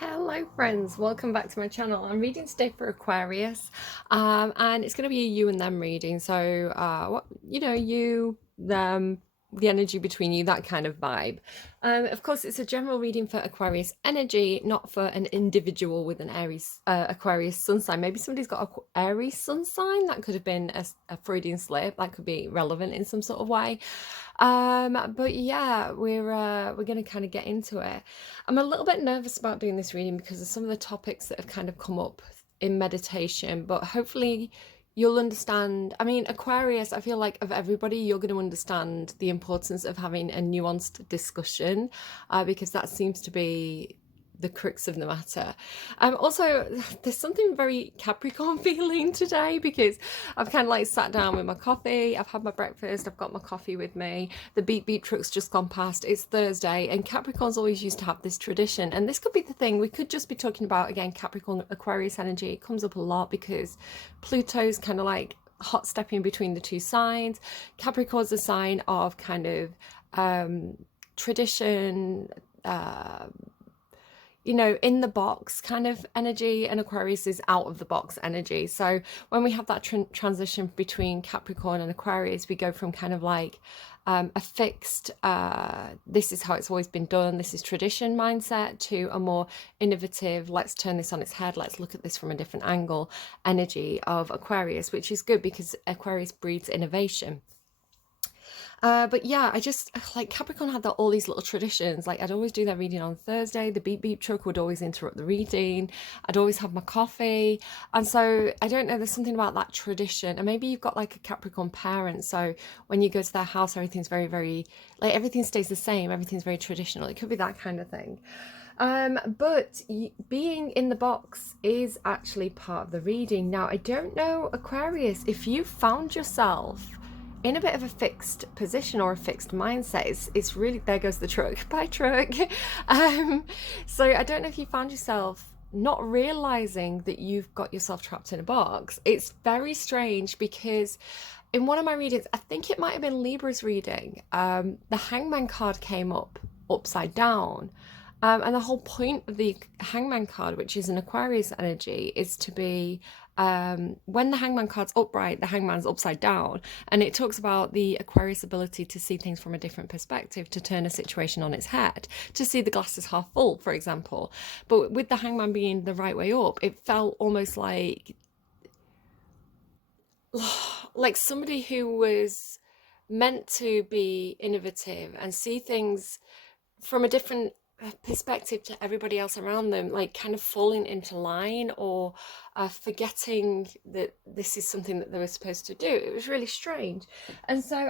Hello friends, welcome back to my channel. I'm reading today for Aquarius, and it's going to be a you and them reading. So, you, them, the energy between you, that kind of vibe. Of course, it's a general reading for Aquarius energy, not for an individual with an Aries, Aquarius sun sign. Maybe somebody's got a Aries sun sign. That could have been a Freudian slip. That could be relevant in some sort of way. But yeah, we're gonna kind of get into it. I'm a little bit nervous about doing this reading because of some of the topics that have kind of come up in meditation, but hopefully you'll understand. I mean, Aquarius, I feel like of everybody, you're going to understand the importance of having a nuanced discussion, because that seems to be the crux of the matter. Also, there's something very Capricorn feeling today because I've kind of like sat down with my coffee, I've had my breakfast, I've got my coffee with me, the beep beep truck's just gone past, it's Thursday, and Capricorns always used to have this tradition, and this could be the thing, we could just be talking about, again, Capricorn Aquarius energy. It comes up a lot because Pluto's kind of like hot stepping between the two signs. Capricorn's a sign of kind of tradition, in the box kind of energy, and Aquarius is out of the box energy. So when we have that transition between Capricorn and Aquarius, we go from kind of like a fixed, this is how it's always been done, this is tradition mindset, to a more innovative, let's turn this on its head, let's look at this from a different angle energy of Aquarius, which is good because Aquarius breeds innovation. But yeah, I just like Capricorn had all these little traditions. Like I'd always do their reading on Thursday. The beep beep truck would always interrupt the reading. I'd always have my coffee. And so I don't know, there's something about that tradition. And maybe you've got like a Capricorn parent. So when you go to their house, everything's very, very, like everything stays the same. Everything's very traditional. It could be that kind of thing. But being in the box is actually part of the reading. Now, I don't know, Aquarius, if you found yourself in a bit of a fixed position or a fixed mindset, it's really, there goes the truck, bye truck. So I don't know if you found yourself not realizing that you've got yourself trapped in a box. It's very strange because in one of my readings, I think it might have been Libra's reading, the Hangman card came up upside down. And the whole point of the Hangman card, which is an Aquarius energy, is to be, when the Hangman card's upright, the Hangman's upside down. And it talks about the Aquarius ability to see things from a different perspective, to turn a situation on its head, to see the glass as half full, for example. But with the Hangman being the right way up, it felt almost like somebody who was meant to be innovative and see things from a different perspective to everybody else around them, like kind of falling into line, or forgetting that this is something that they were supposed to do. It was really strange. And so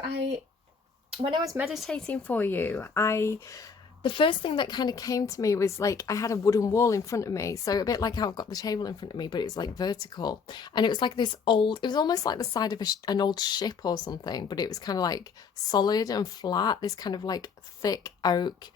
when I was meditating for you, the first thing that kind of came to me was like I had a wooden wall in front of me, so a bit like how I've got the table in front of me, but it was like vertical, and it was like this old, it was almost like the side of an old ship or something, but it was kind of like solid and flat, this kind of like thick oak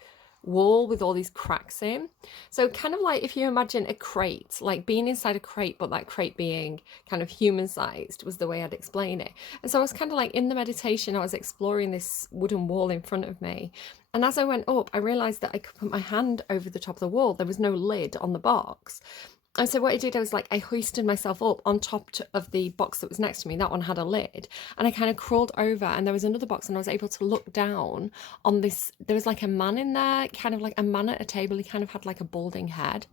wall with all these cracks in. So kind of like if you imagine a crate, like being inside a crate, but that crate being kind of human sized, was the way I'd explain it. And so I was kind of like in the meditation, I was exploring this wooden wall in front of me. And as I went up, I realized that I could put my hand over the top of the wall. There was no lid on the box. And so what I did, I was like, I hoisted myself up on top of the box that was next to me. That one had a lid. And I kind of crawled over, and there was another box, and I was able to look down on this. There was like a man in there, kind of like a man at a table. He kind of had like a balding head.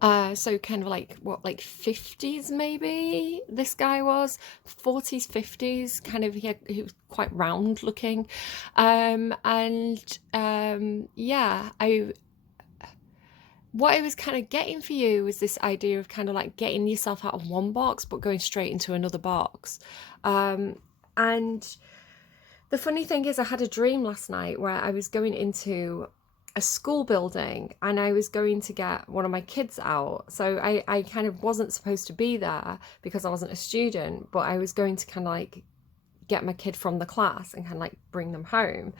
So kind of like, what, like 50s maybe this guy was, 40s, 50s, kind of, he was quite round looking. Yeah, what I was kind of getting for you was this idea of kind of like getting yourself out of one box but going straight into another box. And the funny thing is, I had a dream last night where I was going into a school building and I was going to get one of my kids out. So I kind of wasn't supposed to be there because I wasn't a student, but I was going to kind of like get my kid from the class and kind of like bring them home.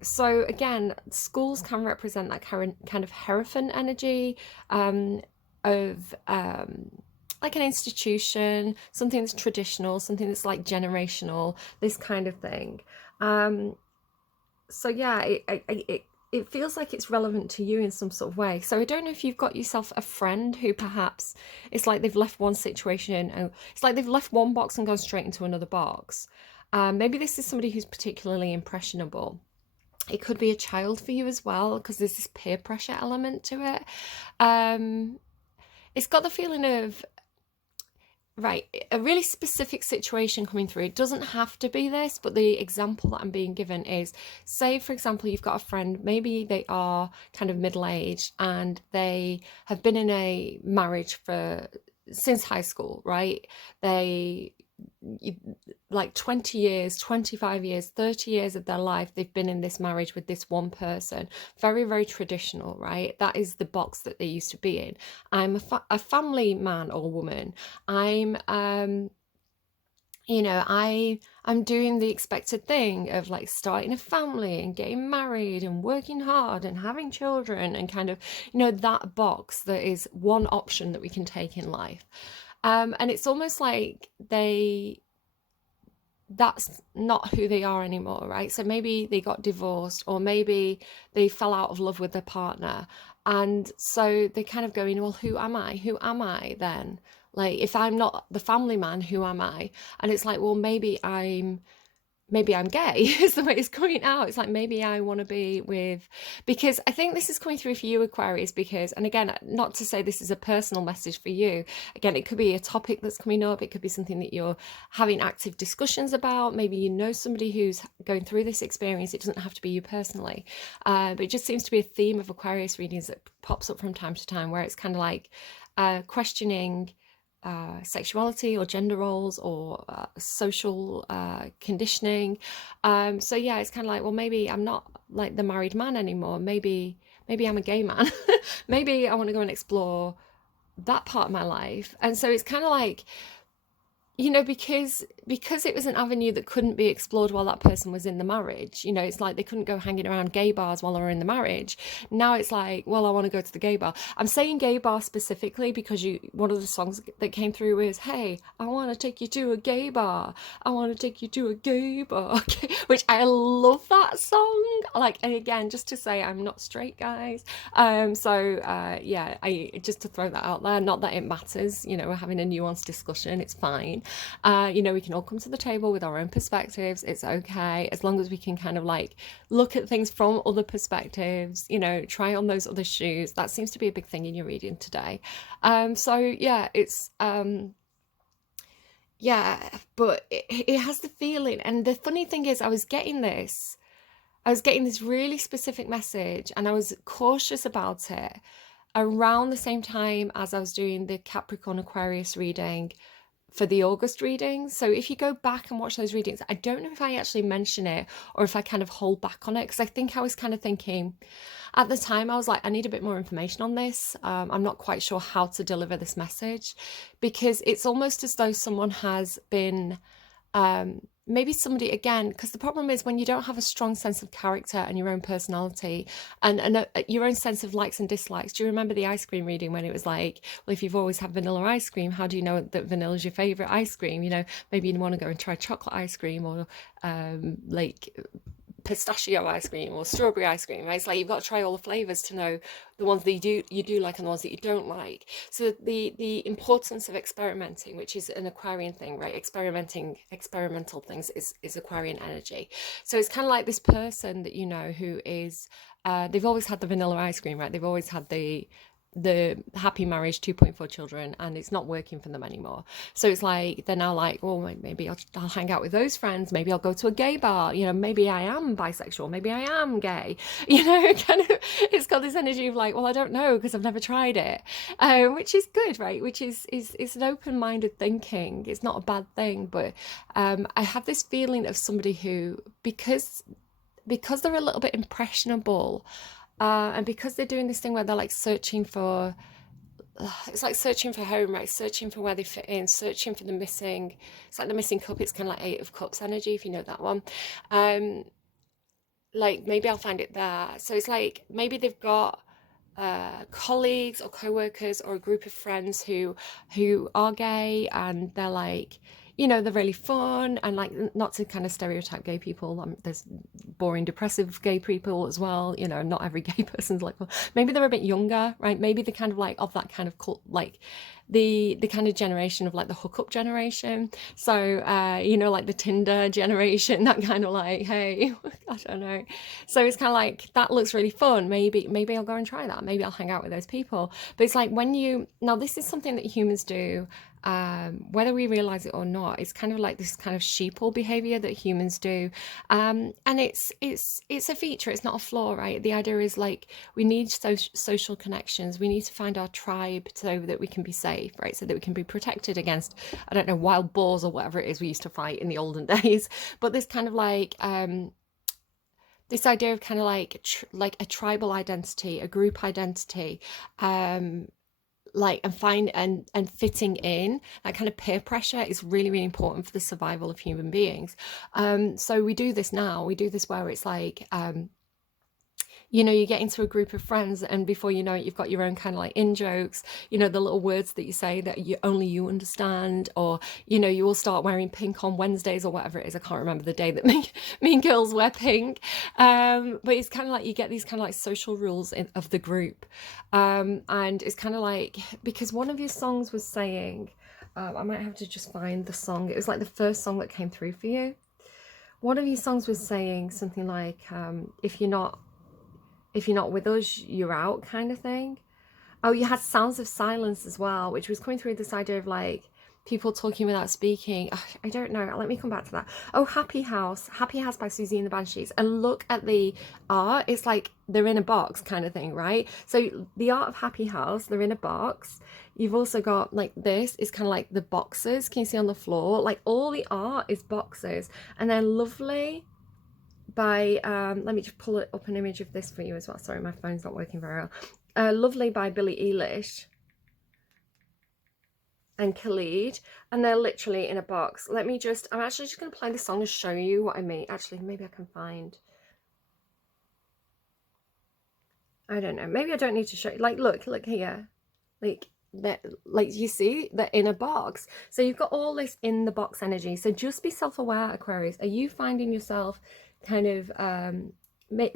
So again, schools can represent that kind of Hierophant energy, of like an institution, something that's traditional, something that's like generational, this kind of thing. So yeah, it feels like it's relevant to you in some sort of way. So I don't know if you've got yourself a friend who perhaps it's like they've left one situation and it's like they've left one box and gone straight into another box. Maybe this is somebody who's particularly impressionable. It could be a child for you as well, because there's this peer pressure element to it. Um, it's got the feeling of, right, a really specific situation coming through. It doesn't have to be this, but the example that I'm being given is, say, for example, you've got a friend, maybe they are kind of middle-aged and they have been in a marriage for since high school, right? They like 20 years, 25 years, 30 years of their life, they've been in this marriage with this one person. Very, very traditional, right? That is the box that they used to be in. I'm a family man or woman. I'm, I'm doing the expected thing of like starting a family and getting married and working hard and having children and kind of, that box that is one option that we can take in life. And it's almost like that's not who they are anymore, right? So maybe they got divorced, or maybe they fell out of love with their partner. And so they're kind of going, well, who am I? Who am I then? Like, if I'm not the family man, who am I? And it's like, well, maybe I'm gay is the way it's coming out. It's like, maybe I want to be with, because I think this is coming through for you, Aquarius, because, and again, not to say this is a personal message for you. Again, it could be a topic that's coming up. It could be something that you're having active discussions about. Maybe you know somebody who's going through this experience. It doesn't have to be you personally. But it just seems to be a theme of Aquarius readings that pops up from time to time, where it's kind of like questioning sexuality or gender roles or social conditioning. So yeah, it's kind of like, well, maybe I'm not like the married man anymore. Maybe I'm a gay man. Maybe I want to go and explore that part of my life. And so it's kind of like, because it was an avenue that couldn't be explored while that person was in the marriage. It's like they couldn't go hanging around gay bars while they were in the marriage. Now it's like, well, I want to go to the gay bar. I'm saying gay bar specifically because one of the songs that came through is, hey, I want to take you to a gay bar. I want to take you to a gay bar. Which I love that song. Like, and again, just to say, I'm not straight, guys. Yeah, I just to throw that out there, not that it matters, we're having a nuanced discussion, it's fine. We can all come to the table with our own perspectives. It's okay, as long as we can kind of like look at things from other perspectives, try on those other shoes. That seems to be a big thing in your reading today. So yeah, it's yeah, but it has the feeling. And the funny thing is, I was getting this really specific message, and I was cautious about it around the same time as I was doing the Capricorn Aquarius reading for the August readings. So if you go back and watch those readings, I don't know if I actually mention it or if I kind of hold back on it, because I think I was kind of thinking at the time, I was like, I need a bit more information on this. I'm not quite sure how to deliver this message, because it's almost as though someone has been maybe somebody, again, because the problem is when you don't have a strong sense of character and your own personality and your own sense of likes and dislikes. Do you remember the ice cream reading when it was like, well, if you've always had vanilla ice cream, how do you know that vanilla is your favorite ice cream? Maybe you want to go and try chocolate ice cream, or like pistachio ice cream or strawberry ice cream, right? It's like you've got to try all the flavors to know the ones that you do like and the ones that you don't like. So the importance of experimenting, which is an Aquarian thing, right? Experimental things is Aquarian energy. So it's kind of like this person that who is they've always had the vanilla ice cream, right? They've always had the happy marriage, 2.4 children, and it's not working for them anymore. So it's like they're now like, well, maybe I'll hang out with those friends, maybe I'll go to a gay bar, maybe I am bisexual, maybe I am gay, kind of. It's got this energy of like, well, I don't know because I've never tried it, which is good, right? Which is an open-minded thinking. It's not a bad thing, but I have this feeling of somebody who, because they're a little bit impressionable, and because they're doing this thing where they're like searching for, it's like searching for home, right? Searching for where they fit in, searching for the missing, it's like the missing cup. It's kind of like 8 of Cups energy, if you know that one. Like maybe I'll find it there. So it's like maybe they've got colleagues or co-workers or a group of friends who are gay, and they're like, you know, they're really fun, and like, not to kind of stereotype gay people, there's boring depressive gay people as well, you know, not every gay person's like, well, maybe they're a bit younger, right? Maybe the kind of like of that kind of cult, like the kind of generation of like the hookup generation. So you know, like the Tinder generation, that kind of like, hey, I don't know. So it's kind of like, that looks really fun, maybe I'll go and try that, maybe I'll hang out with those people. But it's like, when you, now this is something that humans do, whether we realize it or not. It's kind of like this kind of sheeple behavior that humans do, and it's a feature, it's not a flaw, right? The idea is like, we need social connections, we need to find our tribe so that we can be safe, right? So that we can be protected against, I don't know, wild boars or whatever it is we used to fight in the olden days. But this kind of like, this idea of kind of like a tribal identity, a group identity, like, and fitting in, that kind of peer pressure is really, really important for the survival of human beings. So we do this now, we do this where it's like, you know, you get into a group of friends, and before you know it, you've got your own kind of like in jokes, you know, the little words that you say that only you understand, or, you know, you all start wearing pink on Wednesdays or whatever it is. I can't remember the day that mean girls wear pink. But it's kind of like, you get these kind of like social rules of the group. And it's kind of like, because one of your songs was saying, I might have to just find the song. It was like the first song that came through for you. One of your songs was saying something like, if you're not with us, you're out, kind of thing. Oh, you had Sounds of Silence as well, which was coming through this idea of like people talking without speaking. I don't know. Let me come back to that. Oh, Happy House by Susie and the Banshees. And look at the art. It's like they're in a box kind of thing, right? So the art of Happy House, they're in a box. You've also got like, this is kind of like the boxes. Can you see on the floor? Like, all the art is boxes, and they're lovely. By let me just pull up an image of this for you as well. Sorry, my phone's not working very well. Lovely by Billie Eilish and Khalid, and they're literally in a box. I'm actually just going to play the song and show you what I mean. Actually, maybe I can find, I don't know, maybe I don't need to show you. Like, look here, like that, like, you see, they're in a box. So you've got all this in the box energy. So just be self-aware, Aquarius. Are you finding yourself kind of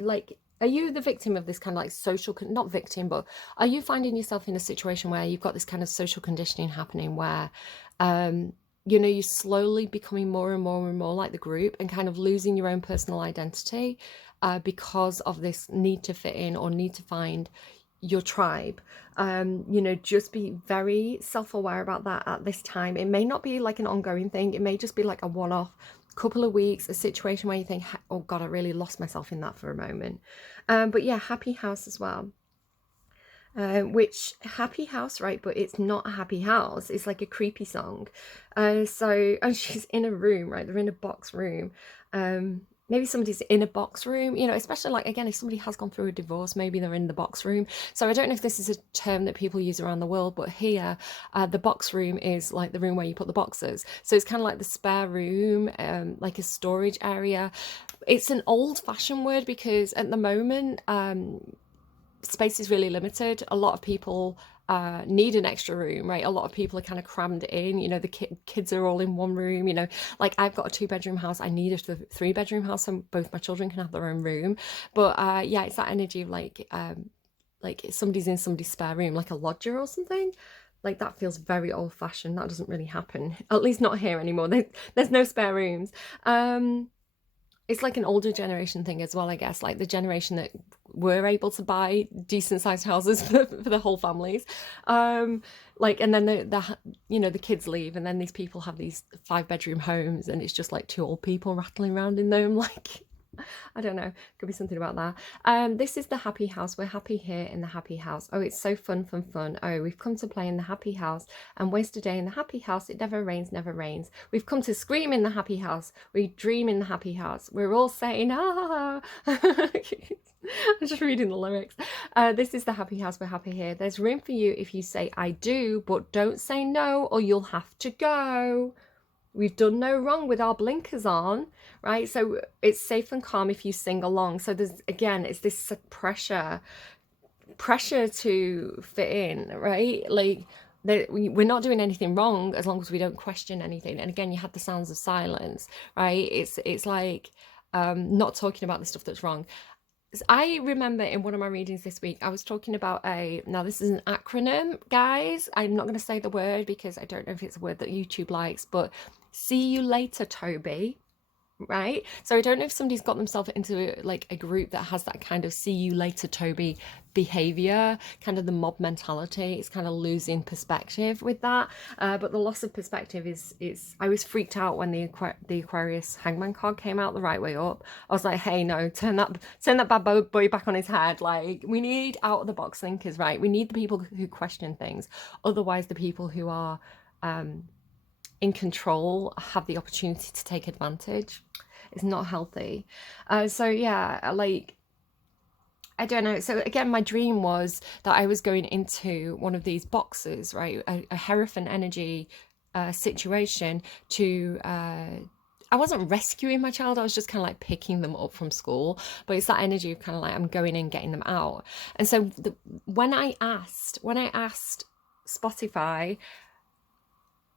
like, are you the victim of this kind of like social, not victim, but are you finding yourself in a situation where you've got this kind of social conditioning happening, where you know, you're slowly becoming more and more and more like the group, and kind of losing your own personal identity because of this need to fit in, or need to find your tribe? You know, just be very self-aware about that at this time. It may not be like an ongoing thing, it may just be like a one-off, couple of weeks, a situation where you think, oh god, I really lost myself in that for a moment. But yeah, Happy House as well, which, Happy House, right? But it's not a happy house, it's like a creepy song. So, and she's in a room, right? They're in a box room. Maybe somebody's in a box room, you know, especially like, again, if somebody has gone through a divorce, maybe they're in the box room. So I don't know if this is a term that people use around the world, but here, the box room is like the room where you put the boxes. So it's kind of like the spare room, like a storage area. It's an old-fashioned word, because at the moment, space is really limited. A lot of people need an extra room, right? A lot of people are kind of crammed in, you know, the kids are all in one room, you know, like I've got a 2-bedroom house, I need a 3-bedroom house so both my children can have their own room. But yeah, it's that energy of like somebody's in somebody's spare room, like a lodger or something. Like, that feels very old-fashioned. That doesn't really happen, at least not here anymore. There's no spare rooms. It's like an older generation thing as well, I guess, like the generation that were able to buy decent sized houses for the whole families. Like, and then the you know, the kids leave, and then these people have these 5-bedroom homes, and it's just like 2 old people rattling around in them. Like, I don't know, could be something about that. This is the Happy House. We're happy here in the Happy House. Oh, it's so fun. Oh, we've come to play in the Happy House and waste a day in the Happy House. It never rains, never rains. We've come to scream in the Happy House. We dream in the Happy House. We're all saying, ah. I'm just reading the lyrics. This is the Happy House. We're happy here. There's room for you if you say I do, but don't say no, or you'll have to go. We've done no wrong with our blinkers on, right? So it's safe and calm if you sing along. So there's, again, it's this pressure to fit in, right? Like, we're not doing anything wrong as long as we don't question anything. And again, you have the sounds of silence, right? It's like not talking about the stuff that's wrong. I remember in one of my readings this week, I was talking about now this is an acronym, guys. I'm not going to say the word because I don't know if it's a word that YouTube likes, but see you later, Toby. Right? So I don't know if somebody's got themselves into like a group that has that kind of see you later, Toby behavior, kind of the mob mentality. It's kind of losing perspective with that. But the loss of perspective is I was freaked out when the Aquarius Hangman card came out the right way up. I was like, hey, no, turn that bad boy back on his head. Like, we need out of the box thinkers, right? We need the people who question things. Otherwise, the people who are in control have the opportunity to take advantage. It's not healthy. So yeah, like, I don't know. So again, my dream was that I was going into one of these boxes, right? A Hierophant energy situation to I wasn't rescuing my child. I was just kind of like picking them up from school. But it's that energy of kind of like I'm going in, getting them out. And so when I asked Spotify,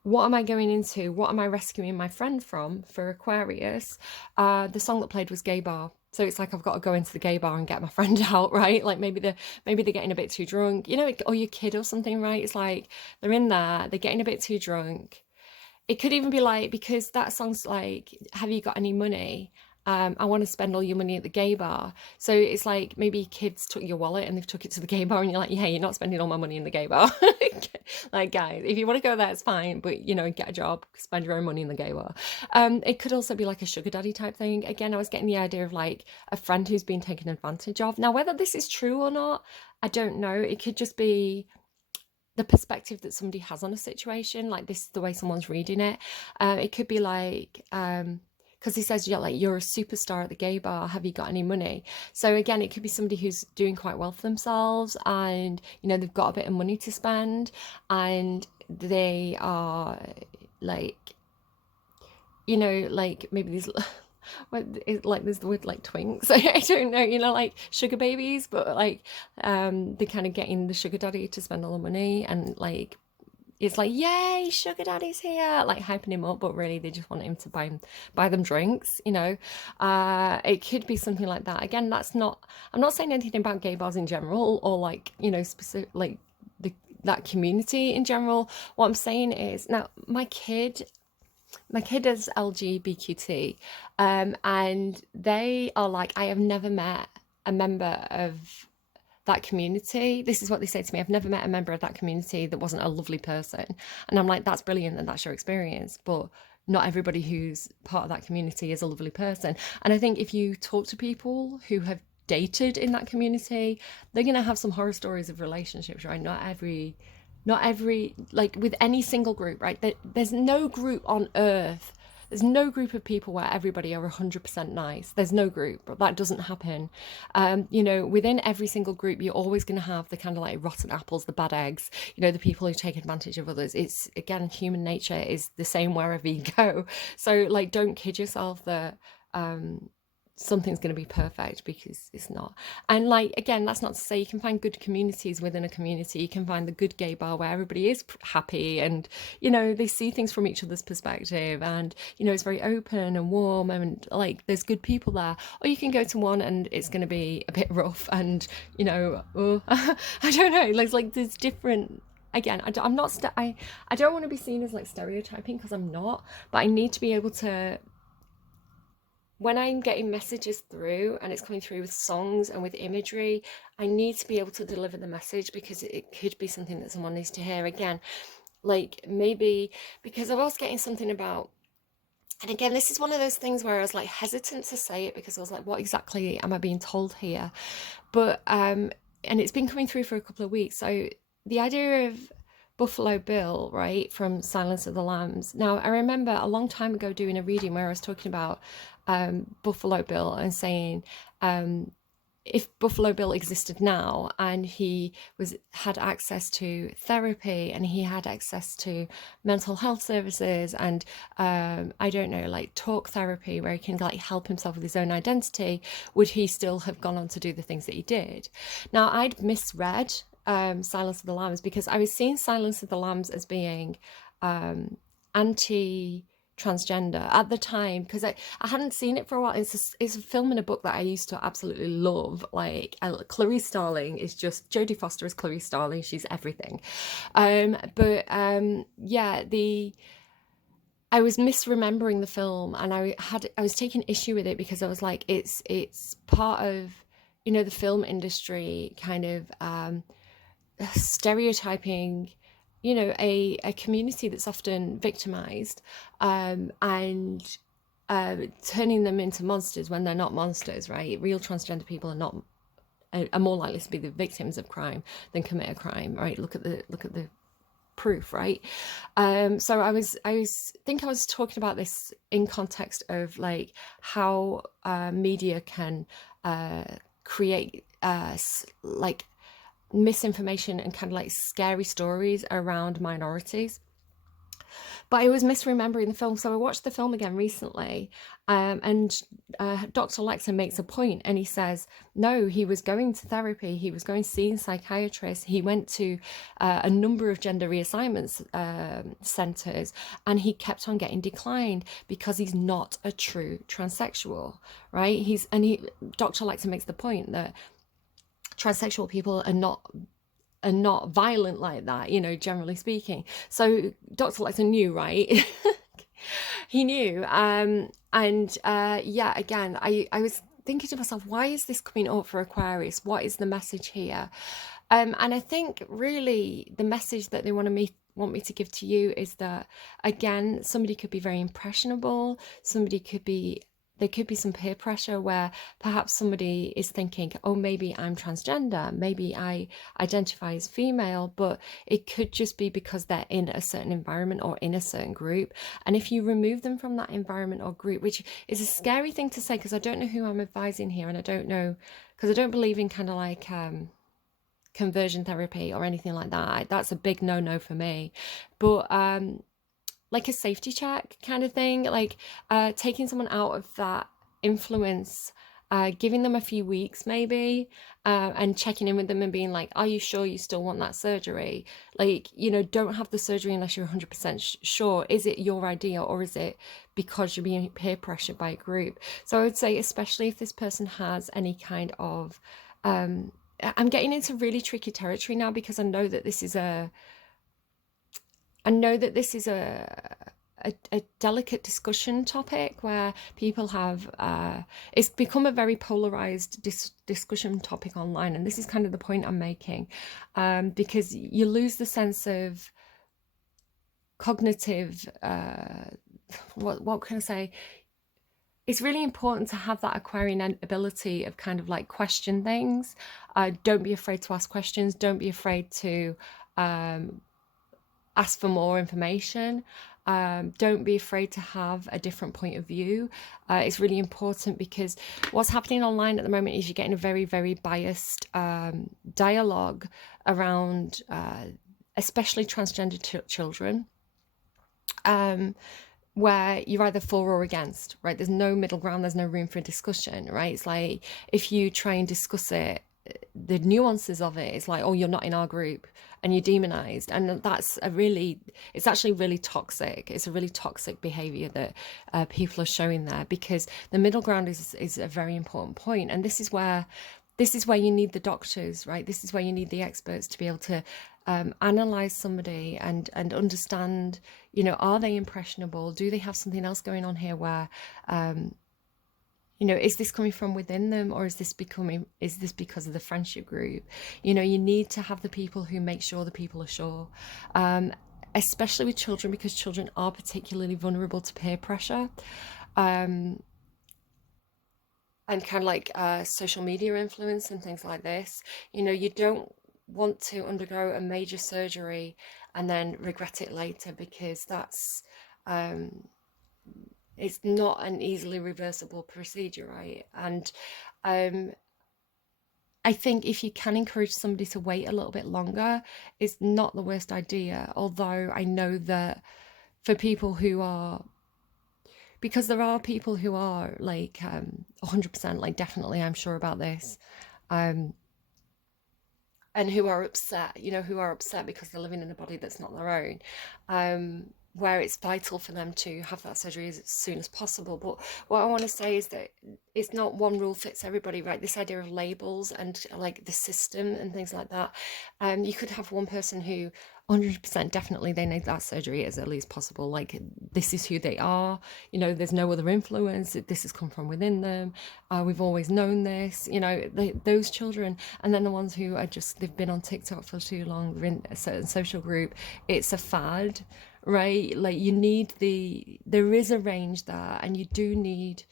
what am I going into? What am I rescuing my friend from for Aquarius? The song that played was Gay Bar. So it's like I've got to go into the gay bar and get my friend out, right? Like maybe they're getting a bit too drunk, you know, or your kid or something, right? It's like they're in there, they're getting a bit too drunk. It could even be like, because that song's like, have you got any money? I want to spend all your money at the gay bar. So it's like maybe kids took your wallet and they've took it to the gay bar and you're like, yeah, you're not spending all my money in the gay bar. Like, guys, if you want to go there, it's fine, but you know, get a job, spend your own money in the gay bar. It could also be like a sugar daddy type thing. Again, I was getting the idea of like a friend who's been taken advantage of. Now, whether this is true or not, I don't know. It could just be the perspective that somebody has on a situation, like this is the way someone's reading it. It could be like because he says, yeah, like, you're a superstar at the gay bar, have you got any money? So again, it could be somebody who's doing quite well for themselves and, you know, they've got a bit of money to spend and they are like, you know, like maybe these like there's the word like twinks. I don't know, you know, like sugar babies, but like they're kind of getting the sugar daddy to spend all the money and like it's like, yay, sugar daddy's here, like hyping him up, but really they just want him to buy them drinks, you know. It could be something like that. Again, I'm not saying anything about gay bars in general or like, you know, specific like that community in general. What I'm saying is, now my kid is LGBTQ, and they are like, I have never met a member of that community. This is what they say to me. I've never met a member of that community that wasn't a lovely person. And I'm like, that's brilliant and that's your experience, but not everybody who's part of that community is a lovely person. And I think if you talk to people who have dated in that community, they're going to have some horror stories of relationships, right? Not every, like with any single group, right? There's no group on earth, there's no group of people where everybody are 100% nice. There's no group, but that doesn't happen. You know, within every single group, you're always going to have the kind of like rotten apples, the bad eggs, you know, the people who take advantage of others. It's, again, human nature is the same wherever you go. So like, don't kid yourself that something's going to be perfect, because it's not. And like, again, that's not to say you can find good communities within a community. You can find the good gay bar where everybody is happy and, you know, they see things from each other's perspective and, you know, it's very open and warm and like there's good people there. Or you can go to one and it's going to be a bit rough and, you know, I don't know, like there's different. Again, I'm not I don't want to be seen as like stereotyping, because I'm not, but I need to be able to, when I'm getting messages through and it's coming through with songs and with imagery, I need to be able to deliver the message, because it could be something that someone needs to hear. Again, like maybe because I was getting something about, and again, this is one of those things where I was like hesitant to say it, because I was like, what exactly am I being told here? But and it's been coming through for a couple of weeks. So the idea of Buffalo Bill, right, from Silence of the Lambs. Now, I remember a long time ago doing a reading where I was talking about Buffalo Bill and saying, if Buffalo Bill existed now and he had access to therapy and he had access to mental health services and I don't know, like talk therapy where he can like help himself with his own identity, would he still have gone on to do the things that he did? Now, I'd misread Silence of the Lambs, because I was seeing Silence of the Lambs as being um, anti transgender at the time, because I hadn't seen it for a while. It's a film and a book that I used to absolutely love. Like Clarice Starling is just, Jodie Foster is Clarice Starling. She's everything. Yeah, I was misremembering the film, and I was taking issue with it because I was like, it's part of, you know, the film industry kind of stereotyping, you know, a community that's often victimized, and turning them into monsters when they're not monsters, right? Real transgender people are more likely to be the victims of crime than commit a crime, right? Look at the proof, right? So I was talking about this in context of like how media can create like misinformation and kind of like scary stories around minorities. But I was misremembering the film, so I watched the film again recently, and Dr. Lexa makes a point, and he says, no, he was going to therapy, he was going to see a psychiatrist, he went to a number of gender reassignment centres, and he kept on getting declined because he's not a true transsexual, right? Dr. Lexa makes the point that transsexual people are not violent like that, you know, generally speaking. So Dr. Lexa knew, right? He knew. Yeah, again, I was thinking to myself, why is this coming up for Aquarius? What is the message here? And I think really the message that they want me to give to you is that, again, somebody could be very impressionable, there could be some peer pressure where perhaps somebody is thinking, oh, maybe I'm transgender, maybe I identify as female, but it could just be because they're in a certain environment or in a certain group. And if you remove them from that environment or group, which is a scary thing to say because I don't know who I'm advising here, and I don't know, because I don't believe in kind of like conversion therapy or anything like that. That's a big no-no for me. But like a safety check kind of thing, like taking someone out of that influence, giving them a few weeks maybe, and checking in with them and being like, are you sure you still want that surgery? Like, you know, don't have the surgery unless you're 100% sure. Is it your idea, or is it because you're being peer pressured by a group? So I would say, especially if this person has any kind of I'm getting into really tricky territory now, because I know that this is a delicate discussion topic where people have it's become a very polarized discussion topic online, and this is kind of the point I'm making, because you lose the sense of cognitive what can I say? It's really important to have that Aquarian ability of kind of like question things. Don't be afraid to ask questions. Don't be afraid to ask for more information. Don't be afraid to have a different point of view. It's really important, because what's happening online at the moment is you're getting a very, very biased dialogue around especially transgender children, where you're either for or against, right? There's no middle ground, there's no room for discussion, right? It's like if you try and discuss it, the nuances of it, it's like, oh, you're not in our group, and you're demonized. And it's actually really toxic. It's a really toxic behavior that people are showing there, because the middle ground is a very important point. And this is where you need the doctors, right? This is where you need the experts to be able to analyze somebody and understand, you know, are they impressionable? Do they have something else going on here where you know, is this coming from within them, or is this because of the friendship group? You know, you need to have the people who make sure the people are sure, especially with children, because children are particularly vulnerable to peer pressure, and kind of like social media influence and things like this. You know, you don't want to undergo a major surgery and then regret it later, because um, it's not an easily reversible procedure, right? And um, I think if you can encourage somebody to wait a little bit longer, it's not the worst idea. Although I know that for people who are, because there are people who are like 100%, like definitely, I'm sure about this. Um, and who are upset, you know, who are upset because they're living in a body that's not their own, where it's vital for them to have that surgery as soon as possible. But what I want to say is that it's not one rule fits everybody, right? This idea of labels and like the system and things like that. You could have one person who 100% definitely they need that surgery as early as possible. Like, this is who they are. You know, there's no other influence. This has come from within them. We've always known this. You know, those children, and then the ones who are just they've been on TikTok for too long. They're in a certain social group. It's a fad, right? Like, you need there is a range there, and you do need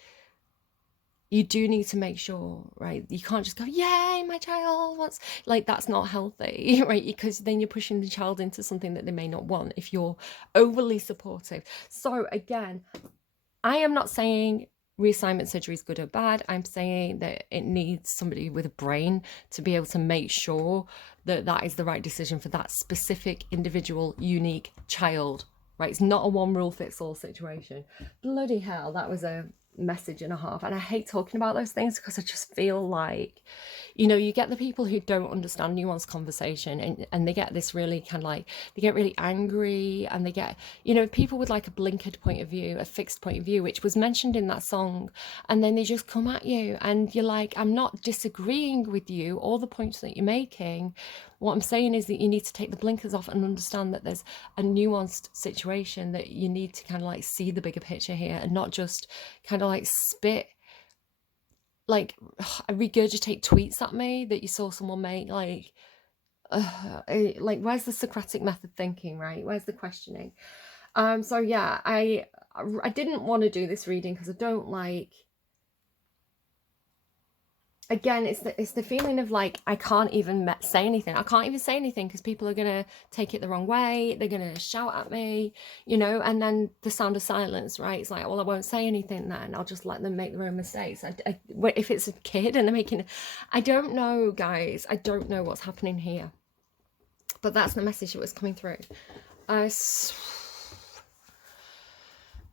to make sure, right? You can't just go, yay, my child wants, like, that's not healthy, right? Because then you're pushing the child into something that they may not want if you're overly supportive. So again, I am not saying reassignment surgery is good or bad. I'm saying that it needs somebody with a brain to be able to make sure that that is the right decision for that specific individual, unique child, right? It's not a one rule fits all situation. Bloody hell, that was a message and a half. And I hate talking about those things because I just feel like, you know, you get the people who don't understand nuanced conversation, and they get this really kind of like, they get really angry, and they get, you know, people with like a blinkered point of view, a fixed point of view, which was mentioned in that song, and then they just come at you and you're like, I'm not disagreeing with you or the points that you're making. What I'm saying is that you need to take the blinkers off and understand that there's a nuanced situation, that you need to kind of like see the bigger picture here, and not just kind of like spit, like regurgitate tweets at me that you saw someone make. Like where's the Socratic method thinking, right? Where's the questioning? So yeah, I didn't want to do this reading because I don't like, again, it's the feeling of like, I can't even say anything. I can't even say anything because people are going to take it the wrong way. They're going to shout at me, you know, and then the sound of silence, right? It's like, well, I won't say anything then. I'll just let them make their own mistakes. If it's a kid and they're making, I don't know, guys. I don't know what's happening here. But that's the message that was coming through.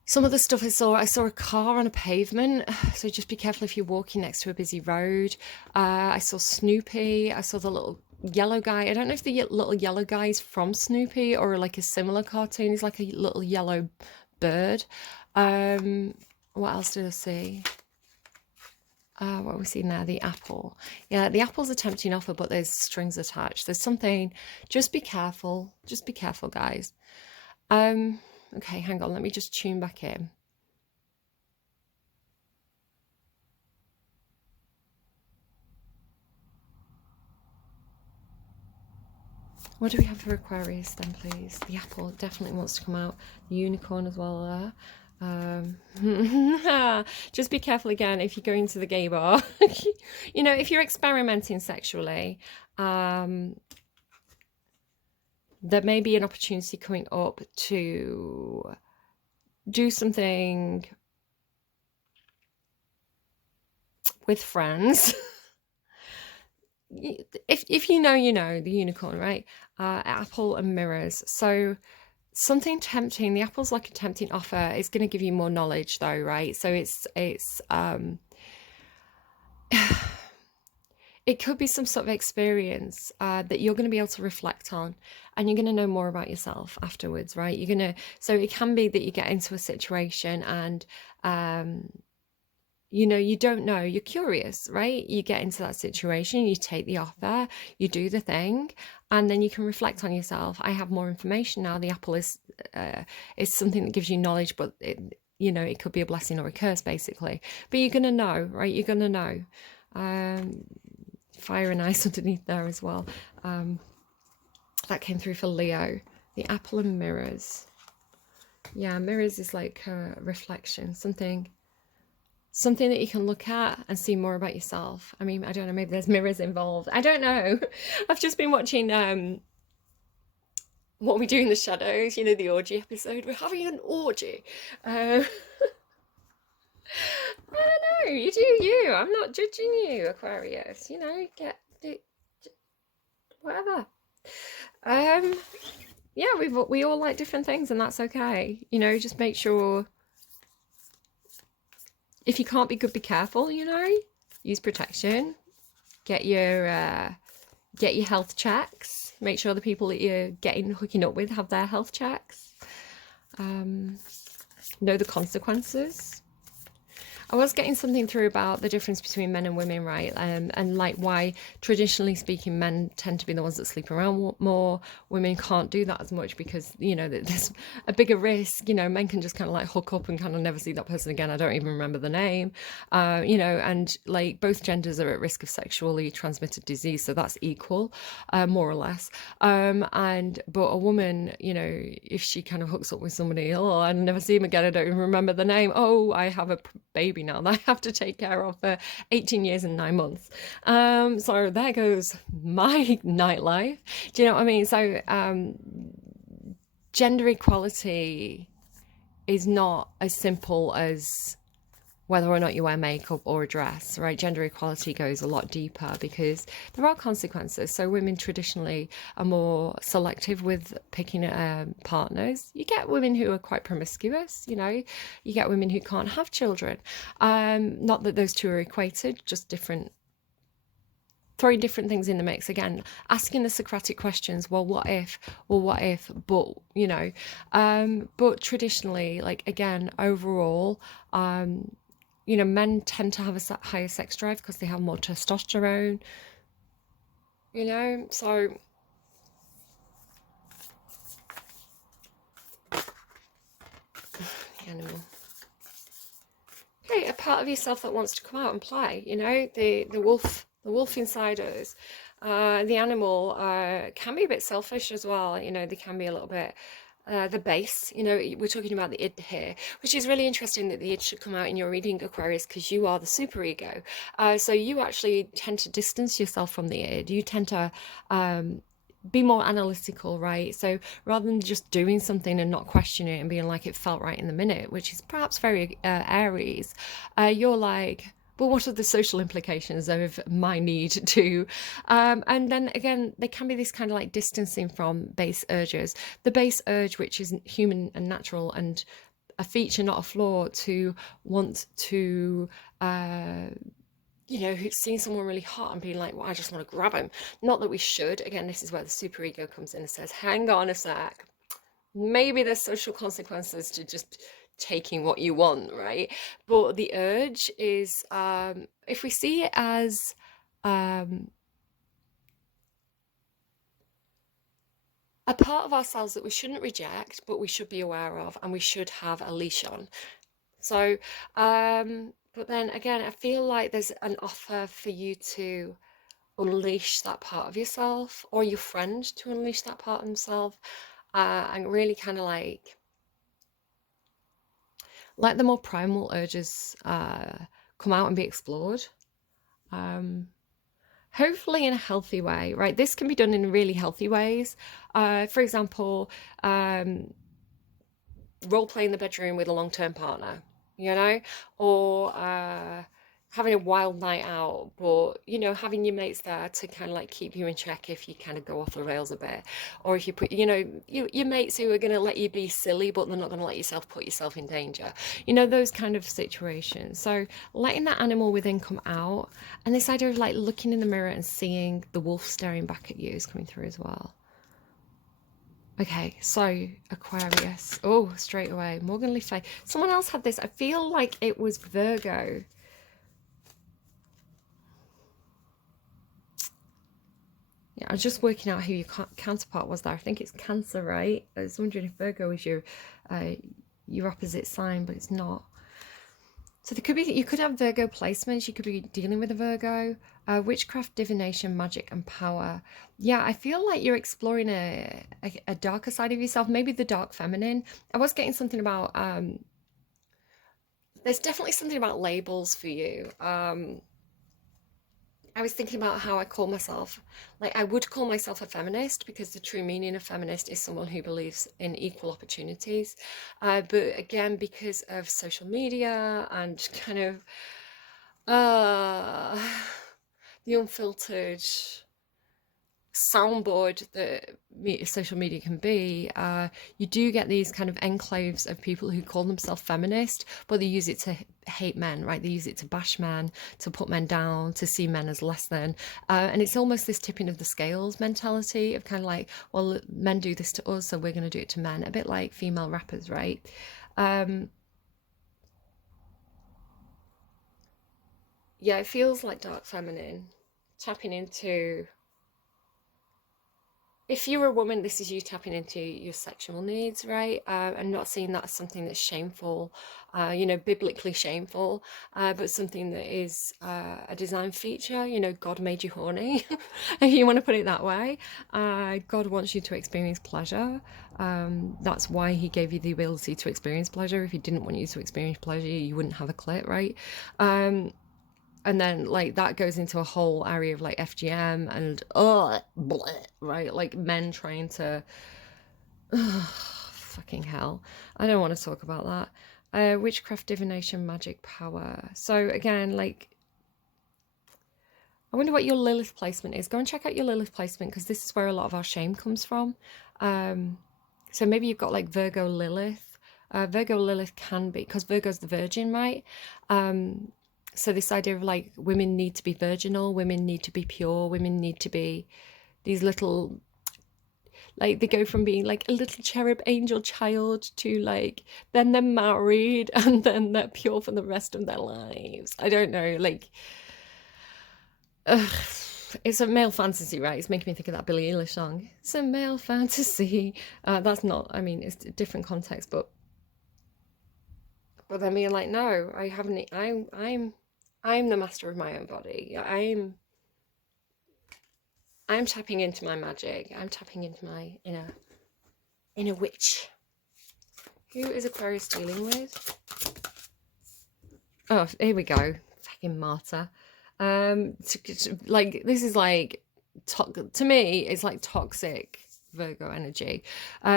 Some of the stuff I saw a car on a pavement, so just be careful if you're walking next to a busy road. I saw Snoopy. I saw the little yellow guy. I don't know if the little yellow guy is from Snoopy or like a similar cartoon. He's like a little yellow bird. What else did I see? What are we seeing there? The apple. Yeah, the apple's a tempting offer, but there's strings attached. There's something. Just be careful. Just be careful, guys. Okay, hang on. Let me just tune back in. What do we have for Aquarius then, please? The apple definitely wants to come out. The unicorn as well there. Just be careful again if you go into the gay bar. You know, if you're experimenting sexually, there may be an opportunity coming up to do something with friends. If you know, you know, the unicorn, right? Apple and mirrors. So something tempting. The apple's like a tempting offer. It's going to give you more knowledge though, right? So it's it could be some sort of experience that you're going to be able to reflect on, and you're going to know more about yourself afterwards, right? So it can be that you get into a situation and you know, you don't know, you're curious, right? You get into that situation, you take the offer, you do the thing, and then you can reflect on yourself. I have more information now. The apple is something that gives you knowledge, but you know, it could be a blessing or a curse, basically. But you're gonna know, right? You're gonna know. Fire and ice underneath there as well. That came through for Leo. The apple and mirrors. Yeah, mirrors is like a reflection, something that you can look at and see more about yourself. I mean, I don't know, maybe there's mirrors involved. I don't know. I've just been watching What We Do in the Shadows, you know, the orgy episode. We're having an orgy. I don't know, you do you. I'm not judging you, Aquarius. You know, get it, whatever. Yeah, we all like different things, and that's okay. You know, just make sure, if you can't be good, be careful, you know. Use protection. Get your Get your health checks. Make sure the people that you're hooking up with have their health checks. Know the consequences. I was getting something through about the difference between men and women, right? And like why, traditionally speaking, men tend to be the ones that sleep around more. Women can't do that as much because, you know, there's a bigger risk. You know, men can just kind of like hook up and kind of never see that person again. I don't even remember the name. You know, and like both genders are at risk of sexually transmitted disease. So that's equal, more or less. But a woman, you know, if she kind of hooks up with somebody, oh, I never see him again. I don't even remember the name. Oh, I have a baby now that I have to take care of for 18 years and 9 months. So there goes my nightlife. Do you know what I mean? So gender equality is not as simple as whether or not you wear makeup or a dress, right? Gender equality goes a lot deeper because there are consequences. So women traditionally are more selective with picking partners. You get women who are quite promiscuous, you know, you get women who can't have children. Not that those two are equated, just different, throwing different things in the mix. Again, asking the Socratic questions, well, what if, but, you know, but traditionally, like, again, overall, you know, men tend to have a higher sex drive because they have more testosterone, you know, so animal. Hey, a part of yourself that wants to come out and play, you know, the wolf inside us. The animal can be a bit selfish as well, you know, they can be a little bit the base, you know, we're talking about the id here, which is really interesting that the id should come out in your reading, Aquarius, because you are the superego. So you actually tend to distance yourself from the id. You tend to be more analytical, right? So rather than just doing something and not questioning it and being like it felt right in the minute, which is perhaps very Aries, you're like, but what are the social implications of my need to and then again, there can be this kind of like distancing from base urges, the base urge, which is human and natural and a feature, not a flaw, to want to you know, who's seeing someone really hot and being like, well, I just want to grab him. Not that we should. Again, this is where the superego comes in and says, hang on a sec, maybe there's social consequences to just taking what you want, right? But the urge is, if we see it as a part of ourselves that we shouldn't reject, but we should be aware of, and we should have a leash on. So, but then again, I feel like there's an offer for you to unleash that part of yourself, or your friend to unleash that part of themselves, and really kind of like let the more primal urges come out and be explored. Hopefully in a healthy way, right? This can be done in really healthy ways. For example, role play in the bedroom with a long-term partner, you know, or having a wild night out, but you know, having your mates there to kind of like keep you in check if you kind of go off the rails a bit, or if you put, you know, your mates who are going to let you be silly, but they're not going to let yourself put yourself in danger, you know, those kind of situations. So letting that animal within come out, and this idea of like looking in the mirror and seeing the wolf staring back at you is coming through as well. Okay, so Aquarius. Oh, straight away. Morgan Le Fay. Someone else had this. I feel like it was Virgo. Yeah, I was just working out who your counterpart was there. I think it's Cancer, right? I was wondering if Virgo is your opposite sign, but it's not. So there could be, you could have Virgo placements. You could be dealing with a Virgo. Witchcraft, divination, magic, and power. Yeah, I feel like you're exploring a darker side of yourself, maybe the dark feminine. I was getting something about, there's definitely something about labels for you. I was thinking about how I call myself, like I would call myself a feminist because the true meaning of feminist is someone who believes in equal opportunities. But again, because of social media and kind of the unfiltered soundboard that social media can be, you do get these kind of enclaves of people who call themselves feminist, but they use it to hate men, right? They use it to bash men, to put men down, to see men as less than. And it's almost this tipping of the scales mentality of kind of like, well, men do this to us, so we're going to do it to men. A bit like female rappers, right? Yeah, it feels like dark feminine, tapping into, if you're a woman, this is you tapping into your sexual needs, right? And not seeing that as something that's shameful, biblically shameful, but something that is a design feature. God made you horny, if you want to put it that way. God wants you to experience pleasure. That's why he gave you the ability to experience pleasure. If he didn't want you to experience pleasure, you wouldn't have a clit, right? And then like that goes into a whole area of like FGM and right, like men trying to fucking hell, I don't want to talk about that. Witchcraft, divination, magic, power. So again, like, I wonder what your Lilith placement is. Go and check out your Lilith placement, because this is where a lot of our shame comes from. So maybe you've got like Virgo Lilith. Virgo Lilith can be, because Virgo's the virgin, right? So this idea of like women need to be virginal, women need to be pure, women need to be these little, like they go from being like a little cherub angel child to like, then they're married and then they're pure for the rest of their lives. I don't know, like, it's a male fantasy, right? It's making me think of that Billie Eilish song. It's a male fantasy. That's not, I mean, it's a different context, but then being like, no, I haven't, I'm the master of my own body. I'm tapping into my magic. I'm tapping into my inner witch. Who is Aquarius dealing with? Oh, here we go. Fucking martyr. Like this is like, to me, it's like toxic Virgo energy.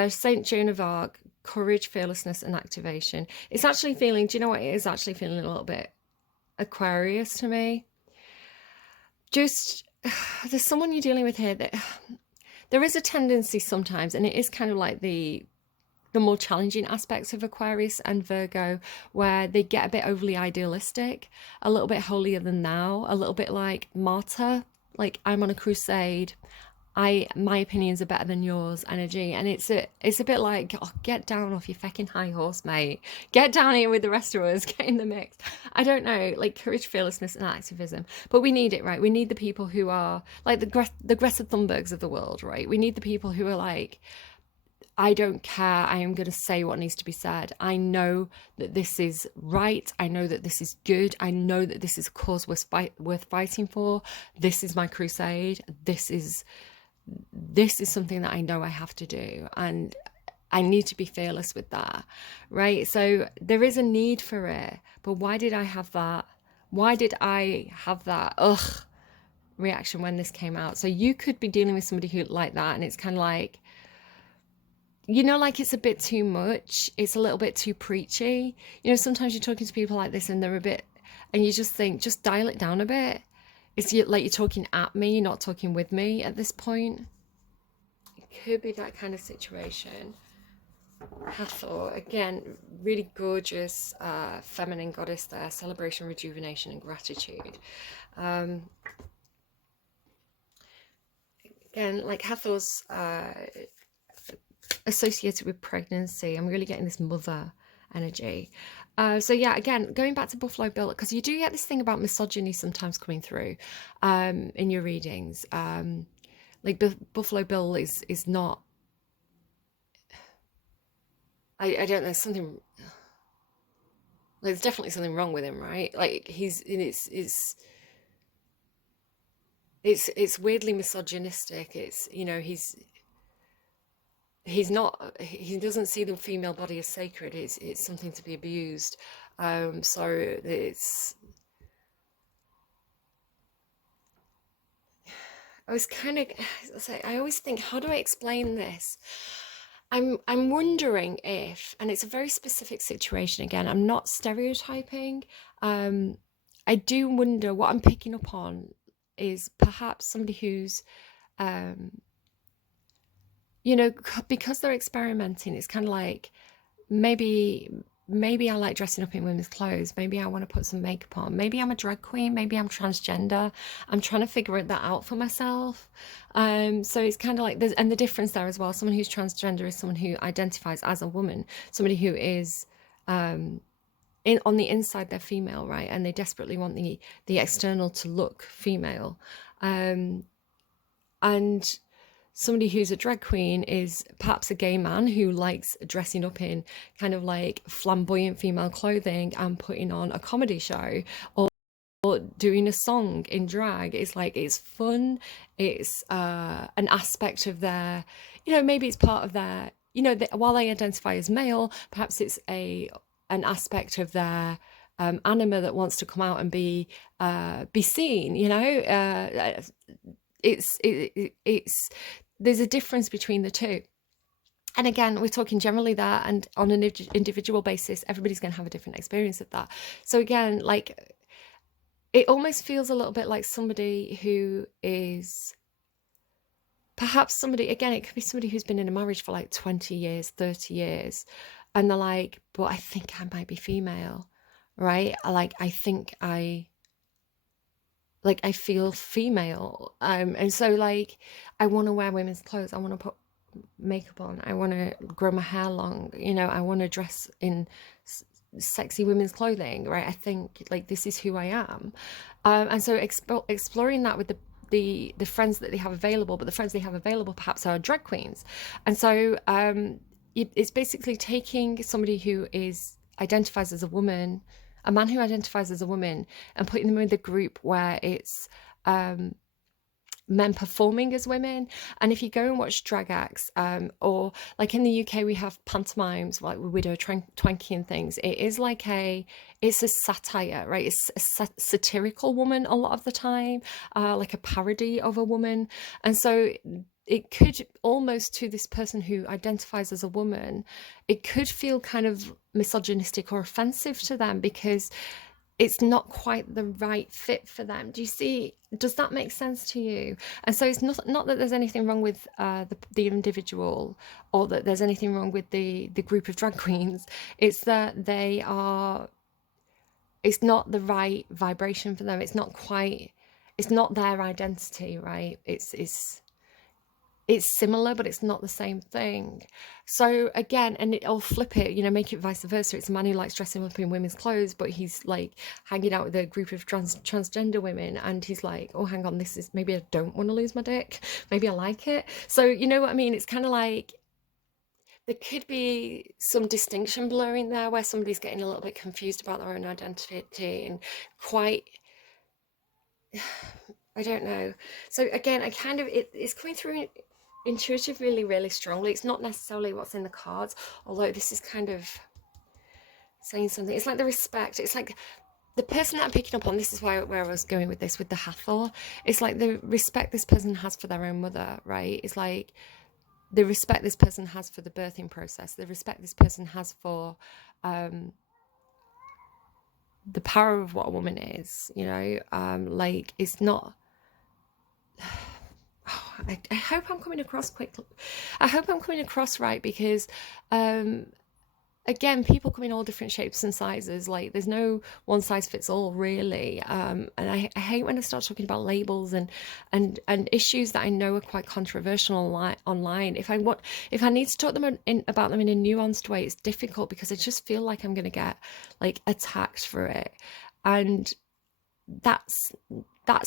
Saint Joan of Arc, courage, fearlessness, and activation. It's actually feeling. Do you know what it is? Actually feeling a little bit Aquarius to me. Just there's someone you're dealing with here that there is a tendency sometimes, and it is kind of like the more challenging aspects of Aquarius and Virgo, where they get a bit overly idealistic, a little bit holier than thou, a little bit like martyr, like I'm on a crusade, my opinions are better than yours energy. And it's a bit like, oh, get down off your fucking high horse, mate, get down here with the rest of us, get in the mix. I don't know, like courage, fearlessness, and activism. But we need it, right? We need the people who are like the Greta Thunbergs of the world, right? We need the people who are like, I don't care, I am going to say what needs to be said. I know that this is right. I know that this is good. I know that this is a cause worth fighting for. This is my crusade. This is something that I know I have to do. And I need to be fearless with that, right? So there is a need for it. But why did I have that? Why did I have that reaction when this came out? So you could be dealing with somebody who like that, and it's kind of like, like it's a bit too much. It's a little bit too preachy. Sometimes you're talking to people like this and they're a bit, and you just think, just dial it down a bit. It's like you're talking at me, you're not talking with me at this point. It could be that kind of situation. Hathor, again, really gorgeous feminine goddess there. Celebration, rejuvenation, and gratitude. Again, like Hathor's associated with pregnancy. I'm really getting this mother energy. So yeah, again, going back to Buffalo Bill, because you do get this thing about misogyny sometimes coming through in your readings. Like Buffalo Bill is not, I don't know, there's something, there's definitely something wrong with him, right? Like it's weirdly misogynistic. It's, he doesn't see the female body as sacred. It's something to be abused. So it's, I always think, how do I explain this? I'm wondering if, and it's a very specific situation again, I'm not stereotyping. I do wonder, what I'm picking up on is perhaps somebody who's you know, because they're experimenting, it's kind of like, maybe maybe I like dressing up in women's clothes. Maybe I want to put some makeup on. Maybe I'm a drag queen. Maybe I'm transgender. I'm trying to figure that out for myself. So it's kind of like there's, and the difference there as well. Someone who's transgender is someone who identifies as a woman. Somebody who is on the inside they're female, right? And they desperately want the external to look female. And somebody who's a drag queen is perhaps a gay man who likes dressing up in kind of like flamboyant female clothing and putting on a comedy show, or doing a song in drag. It's like, it's fun. It's an aspect of their, you know, maybe it's part of their, you know, while they identify as male, perhaps it's an aspect of their anima that wants to come out and be seen, you know. It's there's a difference between the two. And again, we're talking generally there, and on an individual basis, everybody's going to have a different experience of that. So again, like, it almost feels a little bit like somebody who is perhaps somebody, again, it could be somebody who's been in a marriage for like 20 years, 30 years, and they're like, but I think I might be female, right? Like, I think I feel female, and so like I want to wear women's clothes, I want to put makeup on, I want to grow my hair long, you know, I want to dress in sexy women's clothing, right? I think like this is who I am, and so exploring that with the friends that they have available, but the friends they have available perhaps are drag queens. And so it's basically taking somebody who identifies as a woman, a man who identifies as a woman, and putting them in the group where it's men performing as women. And if you go and watch drag acts, or like in the UK we have pantomimes like with Widow Twanky and things, it's a satire, right? It's a satirical woman a lot of the time, like a parody of a woman. And so it could almost, to this person who identifies as a woman, it could feel kind of misogynistic or offensive to them because it's not quite the right fit for them. Do you see? Does that make sense to you? And so it's not that there's anything wrong with the individual, or that there's anything wrong with the group of drag queens. It's that it's not the right vibration for them. It's not their identity, right? It's similar, but it's not the same thing. So again, and I'll flip it, you know, make it vice versa. It's a man who likes dressing up in women's clothes, but he's like hanging out with a group of transgender women, and he's like, oh, hang on, maybe I don't want to lose my dick. Maybe I like it. So you know what I mean? It's kind of like there could be some distinction blurring there, where somebody's getting a little bit confused about their own identity and quite, I don't know. So again, it's coming through intuitive really, really strongly. It's not necessarily what's in the cards, although this is kind of saying something. It's like the respect. It's like the person that I'm picking up on, this is where I was going with this, with the Hathor. It's like the respect this person has for their own mother, right? It's like the respect this person has for the birthing process, the respect this person has for the power of what a woman is, you know. Like, it's not I hope I'm coming across quickly. I hope I'm coming across right, because again, people come in all different shapes and sizes. Like, there's no one size fits all, really. And I hate when I start talking about labels and issues that I know are quite controversial online. If I need to talk about them in a nuanced way, it's difficult because I just feel like I'm going to get like attacked for it, and that's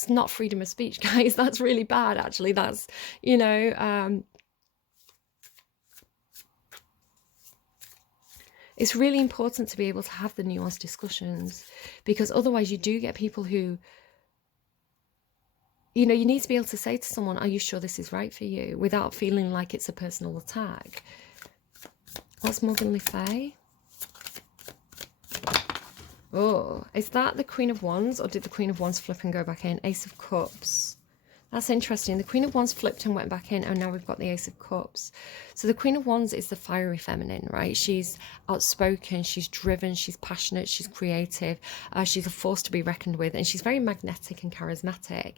not freedom of speech, guys. That's really bad, actually. That's, you know, it's really important to be able to have the nuanced discussions, because otherwise you do get people who, you know, you need to be able to say to someone, are you sure this is right for you, without feeling like it's a personal attack. What's Morgan Le Fay? Oh, is that the Queen of Wands, or did the Queen of Wands flip and go back in? Ace of Cups. That's interesting. The Queen of Wands flipped and went back in, and now we've got the Ace of Cups. So the Queen of Wands is the fiery feminine, right? She's outspoken, she's driven, she's passionate, she's creative, she's a force to be reckoned with, and she's very magnetic and charismatic,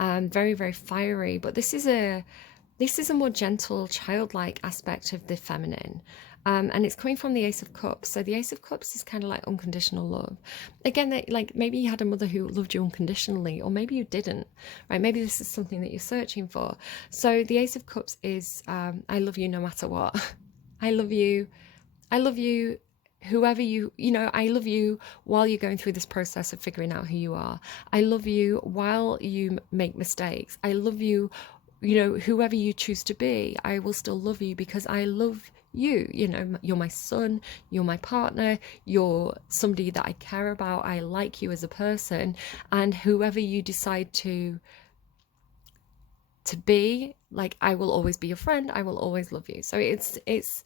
very, very fiery. But this is this is a more gentle, childlike aspect of the feminine. And it's coming from the Ace of Cups. So the Ace of Cups is kind of like unconditional love. Again, like maybe you had a mother who loved you unconditionally, or maybe you didn't, right? Maybe this is something that you're searching for. So the Ace of Cups is, I love you no matter what. I love you. I love you whoever I love you while you're going through this process of figuring out who you are. I love you while you make mistakes. I love you, whoever you choose to be. I will still love you because I love you. You're my son, you're my partner, you're somebody that I care about. I like you as a person, and whoever you decide to be, like, I will always be your friend. I will always love you. So it's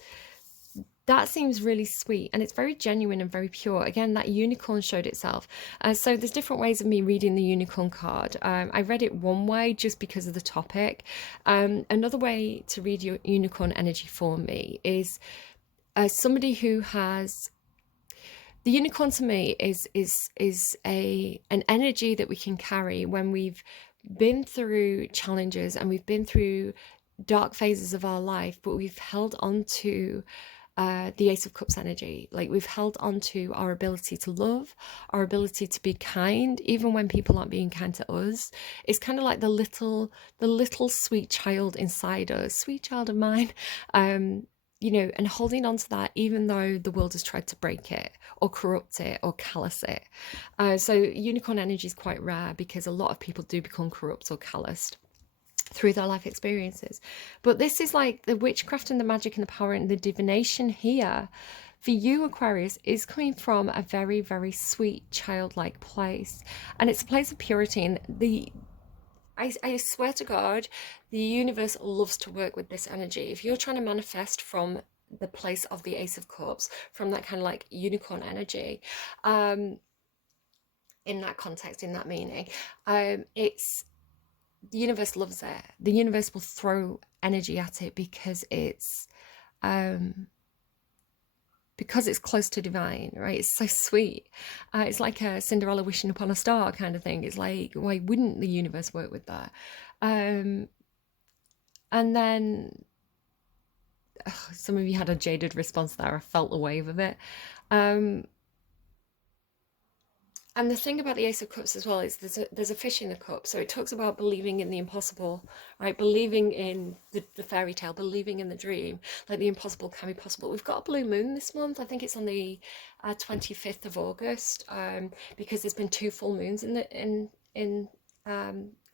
that seems really sweet, and it's very genuine and very pure. Again, that unicorn showed itself. So there's different ways of me reading the unicorn card. I read it one way just because of the topic. Another way to read your unicorn energy for me is somebody who has the unicorn. To me is an energy that we can carry when we've been through challenges and we've been through dark phases of our life, but we've held on to the Ace of Cups energy. Like, we've held on to our ability to love, our ability to be kind, even when people aren't being kind to us. It's kind of like the little sweet child inside us, sweet child of mine, and holding on to that, even though the world has tried to break it or corrupt it or callous it. So unicorn energy is quite rare because a lot of people do become corrupt or calloused through their life experiences. But this is like the witchcraft and the magic and the power and the divination here for you, Aquarius, is coming from a very, very sweet, childlike place. And it's a place of purity. And I swear to God, the universe loves to work with this energy. If you're trying to manifest from the place of the Ace of Cups, from that kind of like unicorn energy, in that context, in that meaning, it's the universe loves it. The universe will throw energy at it because it's close to divine, right? It's so sweet. It's like a Cinderella wishing upon a star kind of thing. It's like, why wouldn't the universe work with that? And then some of you had a jaded response there. I felt the wave of it. And the thing about the Ace of Cups as well is there's a fish in the cup. So it talks about believing in the impossible, right? Believing in the fairy tale, believing in the dream, like the impossible can be possible. We've got a blue moon this month. I think it's on the 25th of August, because there's been 2 full moons in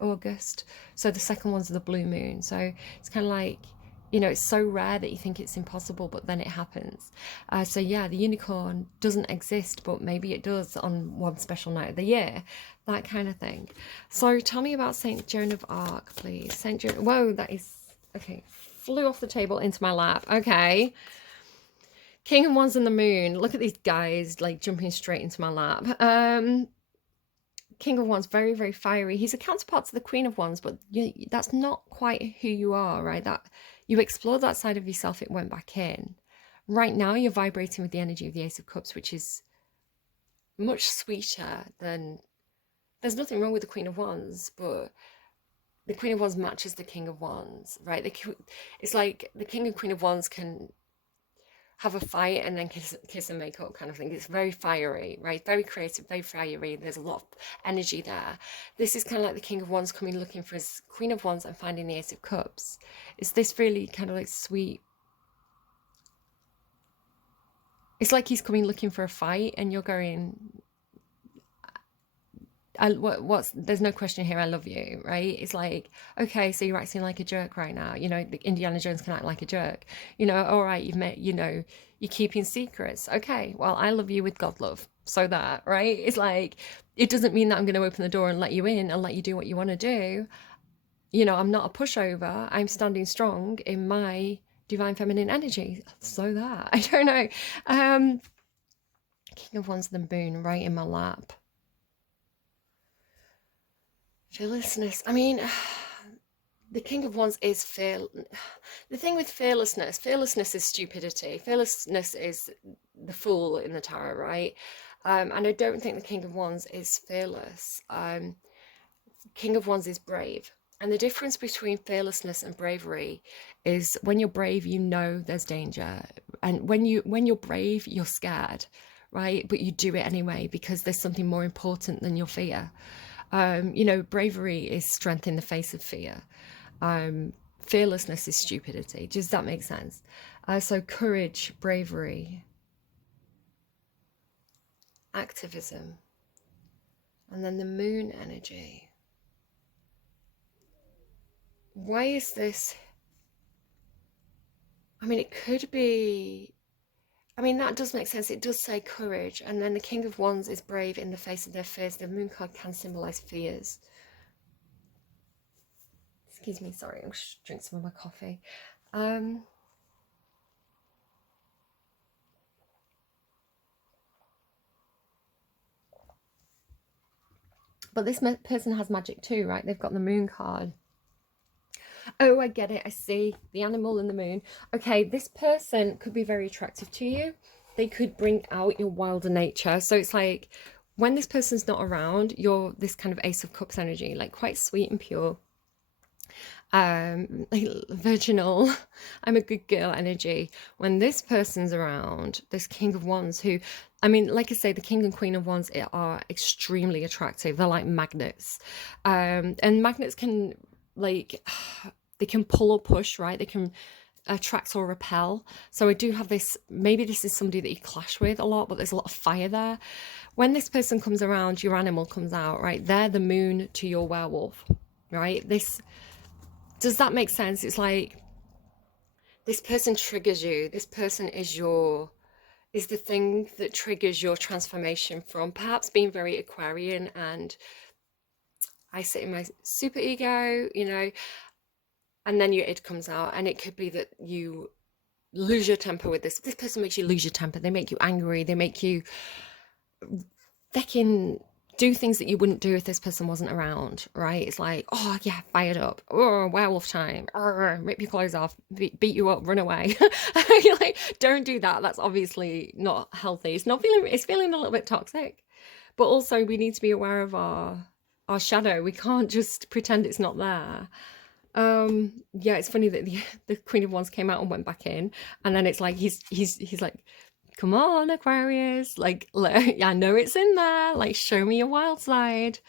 August. So the second one's the blue moon. So it's kind of like, it's so rare that you think it's impossible, but then it happens. So yeah, the unicorn doesn't exist, but maybe it does on one special night of the year, that kind of thing. So tell me about Saint Joan of Arc, please. Saint Joan. Whoa, that is okay. Flew off the table into my lap. Okay. King of Wands and the Moon. Look at these guys like jumping straight into my lap. King of Wands, very, very fiery. He's a counterpart to the Queen of Wands, but that's not quite who you are, right? That you explored that side of yourself, it went back in. Right now, you're vibrating with the energy of the Ace of Cups, which is much sweeter than... There's nothing wrong with the Queen of Wands, but the Queen of Wands matches the King of Wands, right? It's like the King and Queen of Wands can have a fight and then kiss and make up kind of thing. It's very fiery, right? Very creative, very fiery. There's a lot of energy there. This is kind of like the King of Wands coming looking for his Queen of Wands and finding the Ace of Cups. It's this really kind of like sweet... It's like he's coming looking for a fight and you're going... there's no question here, I love you, right? It's like, okay, so you're acting like a jerk right now. The Indiana Jones can act like a jerk. All right, you've met, you're keeping secrets. Okay, well, I love you with God love. So that, right? It's like, it doesn't mean that I'm going to open the door and let you in and let you do what you want to do. I'm not a pushover. I'm standing strong in my divine feminine energy. So that, I don't know. King of Wands and the Moon right in my lap. Fearlessness. I mean, the King of Wands is the thing with fearlessness is stupidity. Fearlessness is the fool in the tarot, right? And I don't think the King of Wands is fearless. King of Wands is brave. And the difference between fearlessness and bravery is when you're brave, you know there's danger. And when you're brave, you're scared, right? But you do it anyway because there's something more important than your fear. Bravery is strength in the face of fear. Fearlessness is stupidity. Does that make sense? So courage, bravery, activism, and then the moon energy. Why is this? I mean, it could be. I mean, that does make sense. It does say courage. And then the King of Wands is brave in the face of their fears. The moon card can symbolize fears. Excuse me, sorry, I'm just drink some of my coffee. But this person has magic too, right? They've got the moon card. Oh, I get it. I see the animal and the moon. Okay, this person could be very attractive to you. They could bring out your wilder nature. So it's like when this person's not around, you're this kind of Ace of Cups energy, like quite sweet and pure. Like virginal, I'm a good girl energy. When this person's around, this King of Wands, who, I mean, like I say, the King and Queen of Wands are extremely attractive. They're like magnets. And magnets can like they can pull or push, right? They can attract or repel. So I do have this, maybe this is somebody that you clash with a lot, but there's a lot of fire there. When this person comes around, your animal comes out, right? They're the moon to your werewolf, right? Does that make sense? It's like this person triggers you. This person is the thing that triggers your transformation from perhaps being very Aquarian and I sit in my super ego, and then your id comes out, and it could be that you lose your temper with this. This person makes you lose your temper. They make you angry. They make you fucking do things that you wouldn't do if this person wasn't around, right? It's like, oh yeah, fired up. Oh, werewolf time. Rip your clothes off, beat you up, run away. You're like, don't do that. That's obviously not healthy. It's feeling a little bit toxic. But also we need to be aware of our shadow. We can't just pretend it's not there. Yeah, it's funny that the Queen of Wands came out and went back in, and then it's like he's like, come on, Aquarius, like, I know it's in there, like, show me your wild side.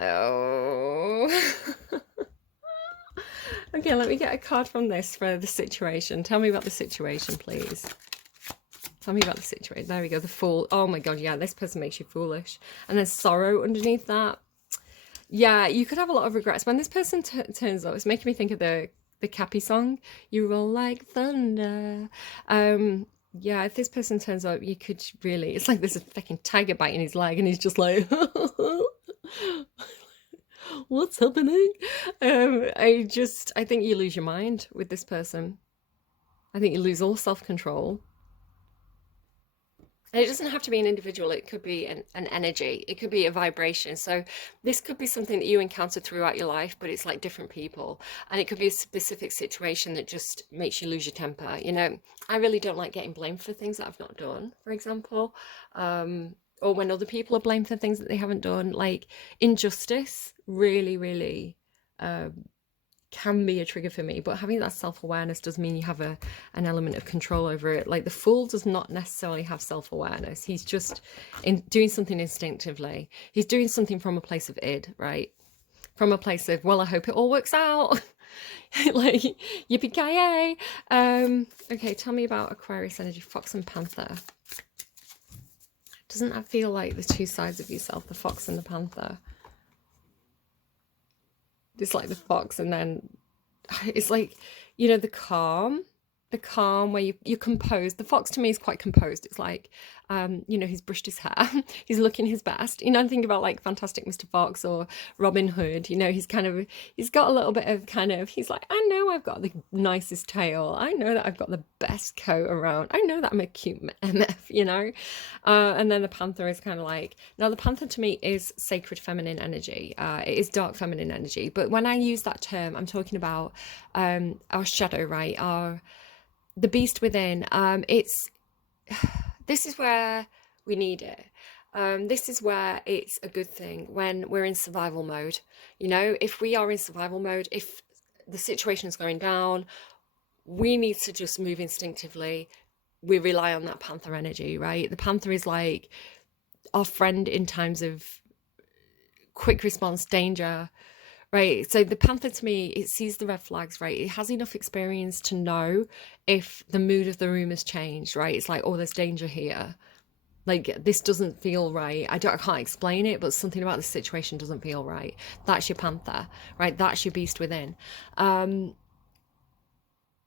Oh. Okay, let me get a card from this for the situation. Tell me about the situation, please. Tell me about the situation. There we go, the Fool. Oh my god, yeah, this person makes you foolish. And then sorrow underneath that. Yeah, you could have a lot of regrets. When this person turns up, it's making me think of the Cappy song, You Roll Like Thunder. Yeah, if this person turns up, you could really, it's like there's a fucking tiger biting his leg and he's just like, what's happening? I think you lose your mind with this person. I think you lose all self-control. And it doesn't have to be an individual, it could be an energy, it could be a vibration. So this could be something that you encounter throughout your life, but it's like different people. And it could be a specific situation that just makes you lose your temper. I really don't like getting blamed for things that I've not done, for example. Or when other people are blamed for things that they haven't done. Like injustice really, really can be a trigger for me, but having that self-awareness does mean you have an element of control over it. Like the Fool does not necessarily have self-awareness. He's just doing something instinctively. He's doing something from a place of id, right? From a place of, well, I hope it all works out. Like yippee-ki-yay. Okay, tell me about Aquarius energy, Fox and Panther. Doesn't that feel like the two sides of yourself, the Fox and the Panther? It's like the fox, and then it's like, the calm where you're composed. The fox to me is quite composed. It's like, he's brushed his hair, he's looking his best. I think about like Fantastic Mr. Fox or Robin Hood. He's got a little bit of he's like, I know I've got the nicest tail. I know that I've got the best coat around. I know that I'm a cute MF, and then the panther is kind of like, now the panther to me is sacred feminine energy. It is dark feminine energy. But when I use that term, I'm talking about our shadow, right? The beast within. This is where we need it. This is where it's a good thing when we're in survival mode. You know, if we are in survival mode, if the situation is going down, we need to just move instinctively. We rely on that panther energy, right? The panther is like our friend in times of quick response danger, right? So the panther, to me, it sees the red flags, right? It has enough experience to know if the mood of the room has changed, right? It's like, oh, there's danger here. Like, this doesn't feel right. I can't explain it, but something about the situation doesn't feel right. That's your panther, right? That's your beast within.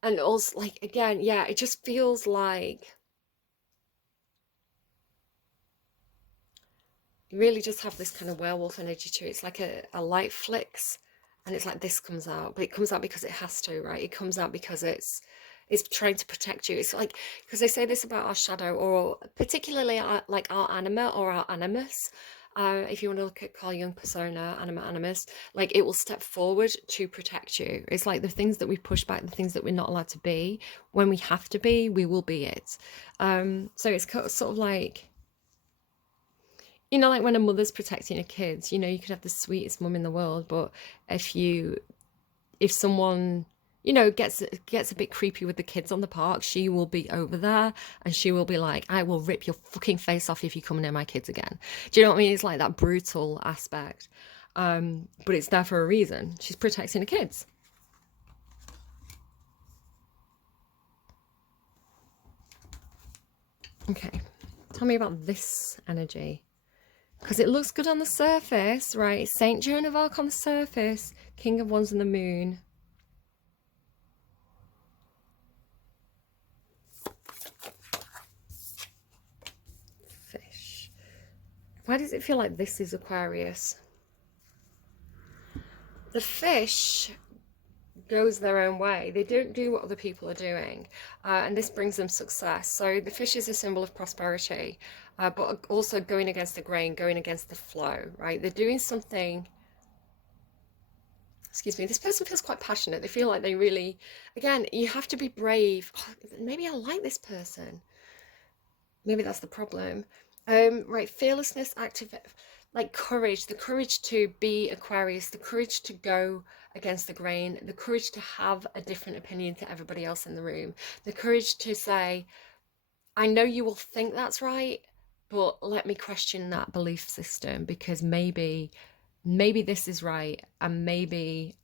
And also, like, again, yeah, it just feels like you really just have this kind of werewolf energy to it. It's like a light flicks and it's like this comes out, but it comes out because it has to, right? It comes out because it's trying to protect you. It's like, because they say this about our shadow, or particularly like our anima or our animus. If you want to look at Carl Jung persona, anima animus, like it will step forward to protect you. It's like the things that we push back, the things that we're not allowed to be, when we have to be, we will be it. So it's sort of like, you know, like when a mother's protecting her kids, you know, you could have the sweetest mum in the world, but if someone, you know, gets a bit creepy with the kids on the park, she will be over there and she will be like, I will rip your fucking face off if you come near my kids again. Do you know what I mean? It's like that brutal aspect. But it's there for a reason. She's protecting the kids. Okay, tell me about this energy. Because it looks good on the surface, right? Saint Joan of Arc on the surface, King of Wands and the Moon. Fish. Why does it feel like this is Aquarius? The fish goes their own way. They don't do what other people are doing. And this brings them success. So the fish is a symbol of prosperity, but also going against the grain, going against the flow, right? They're doing something. Excuse me, this person feels quite passionate. They feel like they really, again, you have to be brave. Oh, maybe I like this person. Maybe that's the problem. Right, fearlessness, active, like courage, the courage to be Aquarius, the courage to go against the grain, the courage to have a different opinion to everybody else in the room, the courage to say, I know you will think that's right, but let me question that belief system, because maybe this is right, and maybe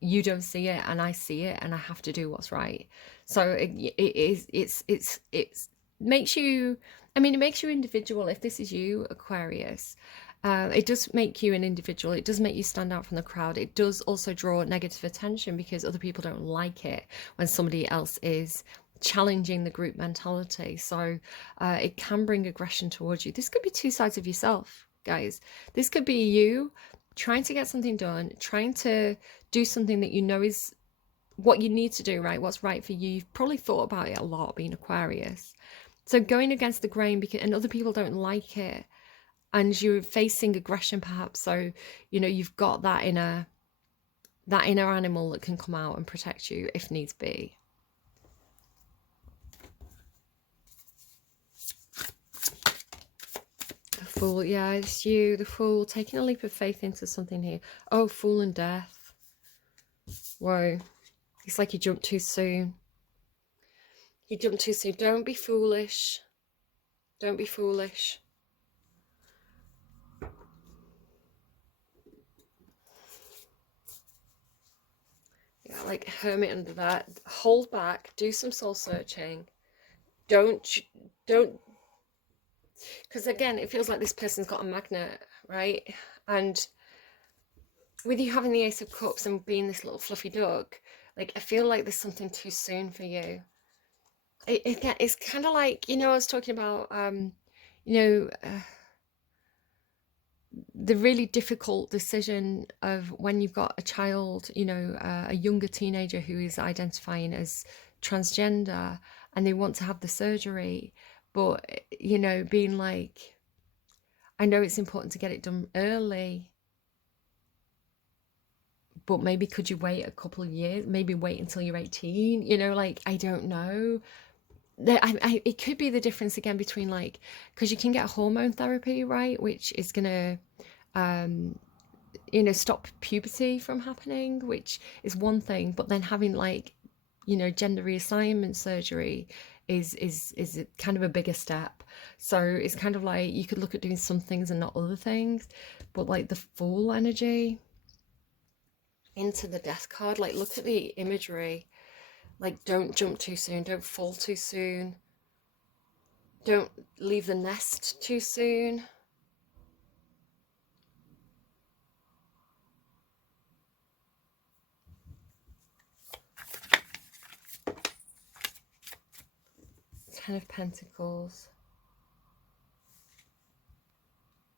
you don't see it and I see it, and I have to do what's right. So it's makes you, I mean, it makes you individual. If this is you, Aquarius, it does make you an individual. It does make you stand out from the crowd. It does also draw negative attention because other people don't like it when somebody else is challenging the group mentality. So it can bring aggression towards you. This could be two sides of yourself, guys. This could be you trying to get something done, trying to do something that you know is what you need to do, right? What's right for you. You've probably thought about it a lot, being Aquarius. So going against the grain, because and other people don't like it, and you're facing aggression perhaps. So, you know, you've got that inner animal that can come out and protect you if needs be. The Fool, yeah, it's you, the Fool, taking a leap of faith into something here. Oh, Fool and Death. Whoa. It's like you jumped too soon. You jumped too soon. Don't be foolish. Don't be foolish. Yeah, like hermit under that. Hold back. Do some soul searching. Don't, because again, it feels like this person's got a magnet, right? And with you having the Ace of Cups and being this little fluffy duck, like, I feel like there's something too soon for you. It's kind of like, you know, I was talking about, you know, the really difficult decision of when you've got a child, you know, a younger teenager who is identifying as transgender and they want to have the surgery, but, you know, being like, I know it's important to get it done early, but maybe could you wait a couple of years, maybe wait until you're 18, you know, like, I don't know. it could be the difference again between like, because you can get hormone therapy, right, which is gonna you know, stop puberty from happening, which is one thing, but then having like, you know, gender reassignment surgery is a kind of a bigger step. So it's kind of like you could look at doing some things and not other things, but like the full energy into the death card, like look at the imagery, like don't jump too soon, don't fall too soon, don't leave the nest too soon. Ten of Pentacles.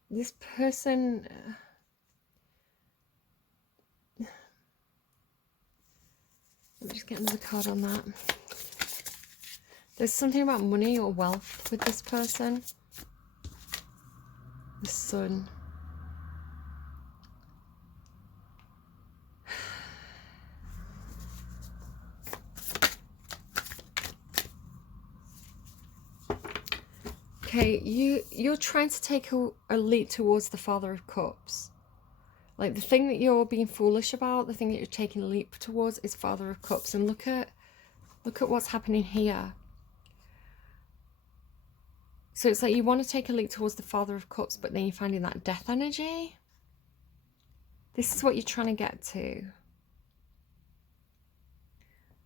This person, let me just get another card on that. There's something about money or wealth with this person. The Sun. Okay, you're trying to take a leap towards the Father of Cups. Like the thing that you're being foolish about, the thing that you're taking a leap towards is Father of Cups. And look at what's happening here. So it's like you want to take a leap towards the Father of Cups, but then you're finding that death energy. This is what you're trying to get to.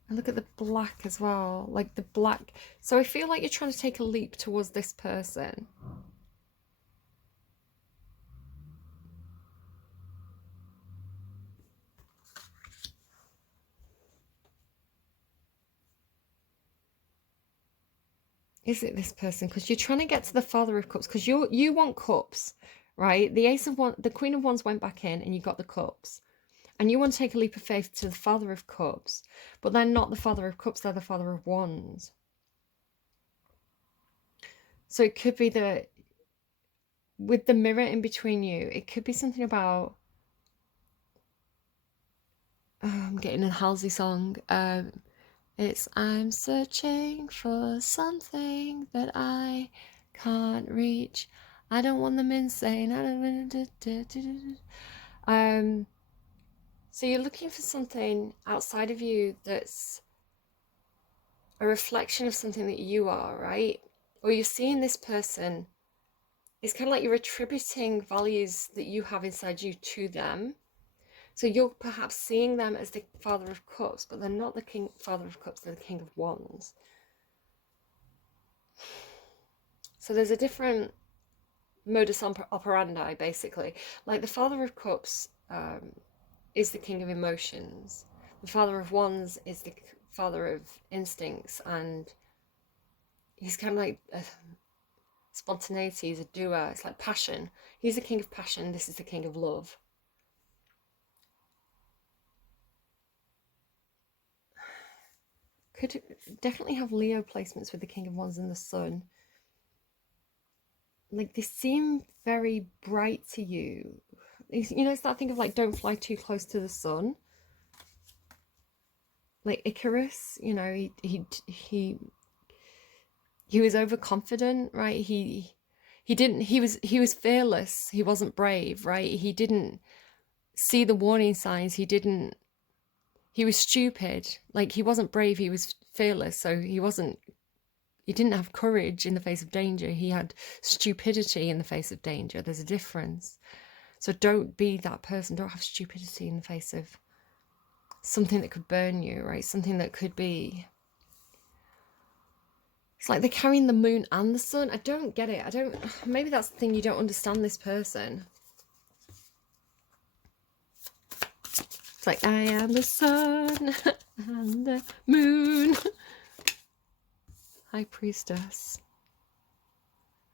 And look at the black as well, like the black. So I feel like you're trying to take a leap towards this person. Is it this person? Because you're trying to get to the Father of Cups, because you want cups, right? The Ace of Wands, the Queen of Wands went back in and you got the cups. And you want to take a leap of faith to the Father of Cups, but they're not the Father of Cups, they're the Father of Wands. So it could be that with the mirror in between you, it could be something about, I'm getting a Halsey song. It's I'm searching for something that I can't reach. I don't want them insane. I don't. So you're looking for something outside of you that's a reflection of something that you are, right? Or you're seeing this person. It's kind of like you're attributing values that you have inside you to them. So you're perhaps seeing them as the Father of Cups, but they're not the Father of Cups, they're the King of Wands. So there's a different modus operandi, basically. Like the Father of Cups is the King of Emotions. The Father of Wands is the Father of Instincts, and he's kind of like spontaneity. He's a doer. It's like passion. He's the King of Passion. This is the King of Love. Could definitely have Leo placements with the King of Wands and the Sun. Like they seem very bright to you. You know, it's that thing of like, don't fly too close to the sun. Like Icarus, you know, he was overconfident, right? He was fearless. He wasn't brave, right? He didn't see the warning signs. He was stupid. Like he wasn't brave, he was fearless. So he didn't have courage in the face of danger. He had stupidity in the face of danger. There's a difference. So don't be that person. Don't have stupidity in the face of something that could burn you, right? Something that could be... It's like they're carrying the moon and the sun. I don't get it. Maybe that's the thing, you don't understand this person. It's like, I am the sun and the moon. High Priestess.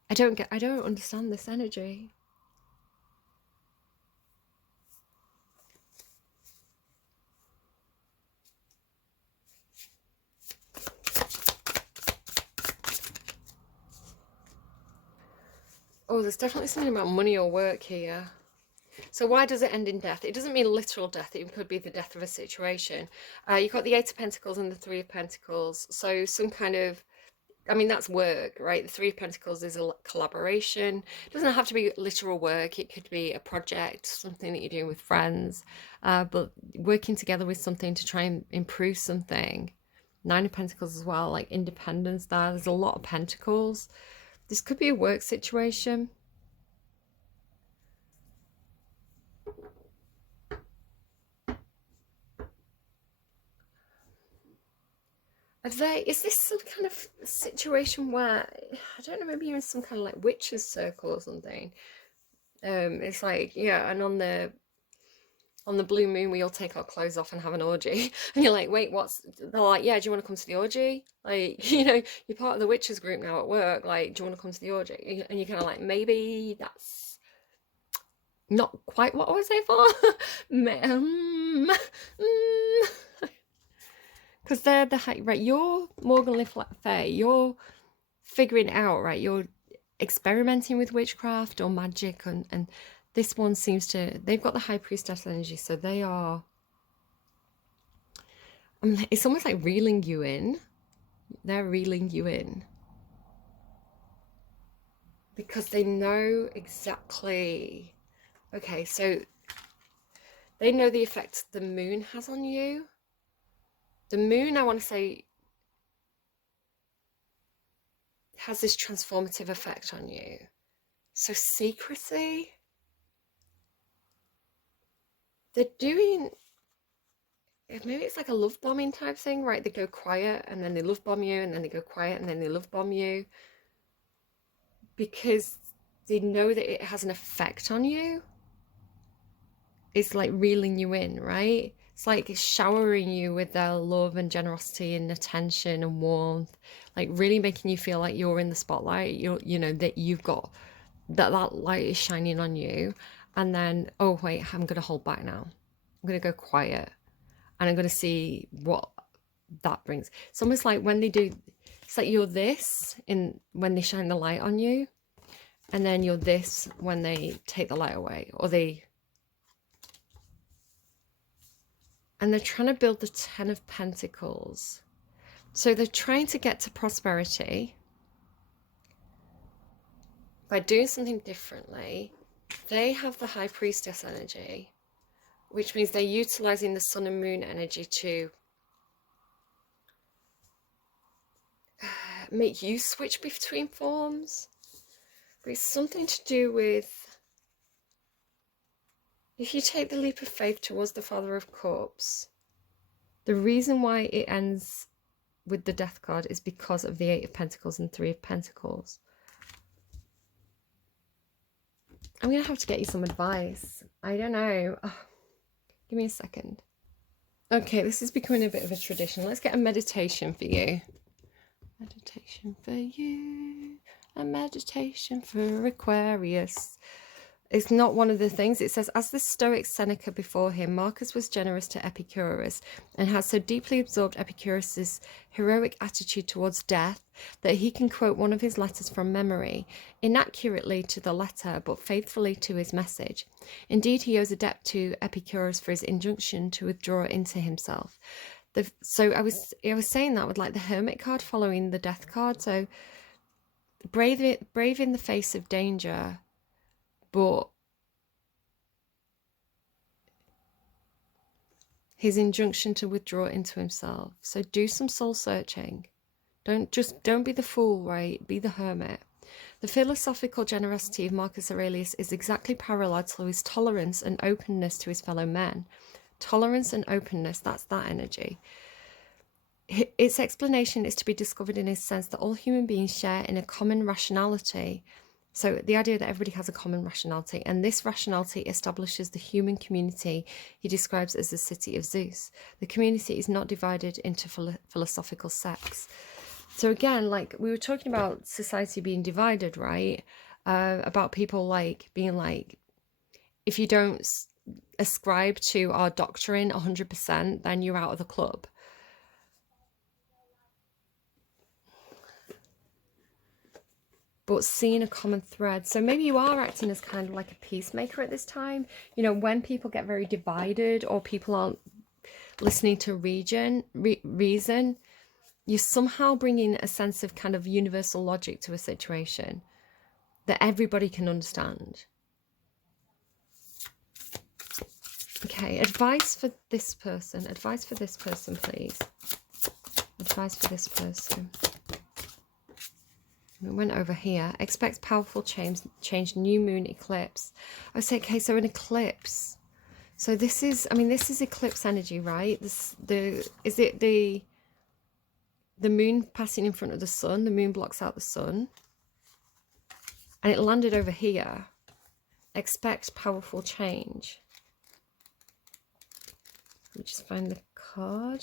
I don't understand this energy. Oh, there's definitely something about money or work here. So why does it end in death? It doesn't mean literal death. It could be the death of a situation. You've got the Eight of Pentacles and the Three of Pentacles. So some kind of I mean, that's work, right? The Three of Pentacles is a collaboration. It doesn't have to be literal work. It could be a project, something that you're doing with friends, but working together with something to try and improve something. Nine of Pentacles as well, like independence there. There's a lot of pentacles. This could be a work situation. Is this some kind of situation where, I don't know, maybe you're in some kind of like witches circle or something? It's like, yeah, and on the blue moon we all take our clothes off and have an orgy. And you're like, wait, what's, they're like, yeah, do you want to come to the orgy? Like, you know, you're part of the witches group now at work, like, do you want to come to the orgy? And you're kind of like, maybe that's not quite what I was there for. Because they're the high, right? You're Morgan Le Fay, you're figuring it out, right? You're experimenting with witchcraft or magic, and this one seems to, they've got the high priestess energy, so they are, I mean, it's almost like reeling you in. They're reeling you in because they know exactly, okay, so they know the effect the moon has on you. The moon, I want to say, has this transformative effect on you. So secrecy, they're doing, maybe it's like a love bombing type thing, right? They go quiet and then they love bomb you, and then they go quiet and then they love bomb you, because they know that it has an effect on you. It's like reeling you in, right? It's like showering you with their love and generosity and attention and warmth, like really making you feel like you're in the spotlight. You know, that you've got that light is shining on you. And then, oh wait, I'm gonna hold back now. I'm gonna go quiet, and I'm gonna see what that brings. It's almost like when they do, it's like you're this in when they shine the light on you, and then you're this when they take the light away, or they, and they're trying to build the 10 of Pentacles. So they're trying to get to prosperity by doing something differently. They have the high priestess energy, which means they're utilizing the sun and moon energy to make you switch between forms. But it's something to do with, if you take the leap of faith towards the Father of Cups, the reason why it ends with the Death card is because of the Eight of Pentacles and Three of Pentacles. I'm going to have to get you some advice. I don't know. Oh, give me a second. Okay, this is becoming a bit of a tradition. Let's get a meditation for you. Meditation for you. A meditation for Aquarius. It's not one of the things. It says, as the Stoic Seneca before him, Marcus was generous to Epicurus and has so deeply absorbed Epicurus's heroic attitude towards death that he can quote one of his letters from memory, inaccurately to the letter, but faithfully to his message. Indeed, he owes a debt to Epicurus for his injunction to withdraw into himself. So I was saying that with like the Hermit card following the Death card. So brave in the face of danger, but his injunction to withdraw into himself. So do some soul searching. Don't be the fool, right? Be the hermit. The philosophical generosity of Marcus Aurelius is exactly parallel to his tolerance and openness to his fellow men. Tolerance and openness, that's that energy. Its explanation is to be discovered in his sense that all human beings share in a common rationality. So the idea that everybody has a common rationality, and this rationality establishes the human community he describes as the city of Zeus. The community is not divided into philosophical sects. So again, like we were talking about society being divided, right? About people like being like, if you don't ascribe to our doctrine 100%, then you're out of the club. But seeing a common thread. So maybe you are acting as kind of like a peacemaker at this time. You know, when people get very divided or people aren't listening to reason, you're somehow bringing a sense of kind of universal logic to a situation that everybody can understand. Okay, advice for this person. Advice for this person, please. Advice for this person. We went over here. Expect powerful change, new moon eclipse. I say, okay, so an eclipse. So this is, I mean, this is eclipse energy, right? Is it the moon passing in front of the sun? The moon blocks out the sun. And it landed over here. Expect powerful change. Let me just find the card.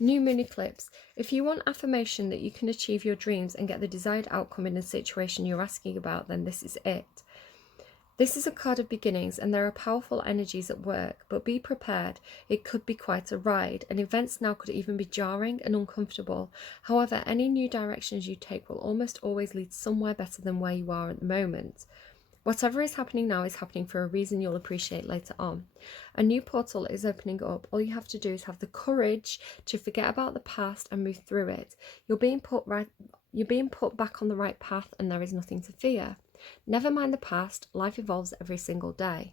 New moon eclipse. If you want affirmation that you can achieve your dreams and get the desired outcome in a situation you're asking about, then this is it. This is a card of beginnings and there are powerful energies at work, but be prepared. It could be quite a ride, and events now could even be jarring and uncomfortable. However, any new directions you take will almost always lead somewhere better than where you are at the moment. Whatever is happening now is happening for a reason you'll appreciate later on. A new portal is opening up. All you have to do is have the courage to forget about the past and move through it. You're being put back on the right path, and there is nothing to fear. Never mind the past, life evolves every single day.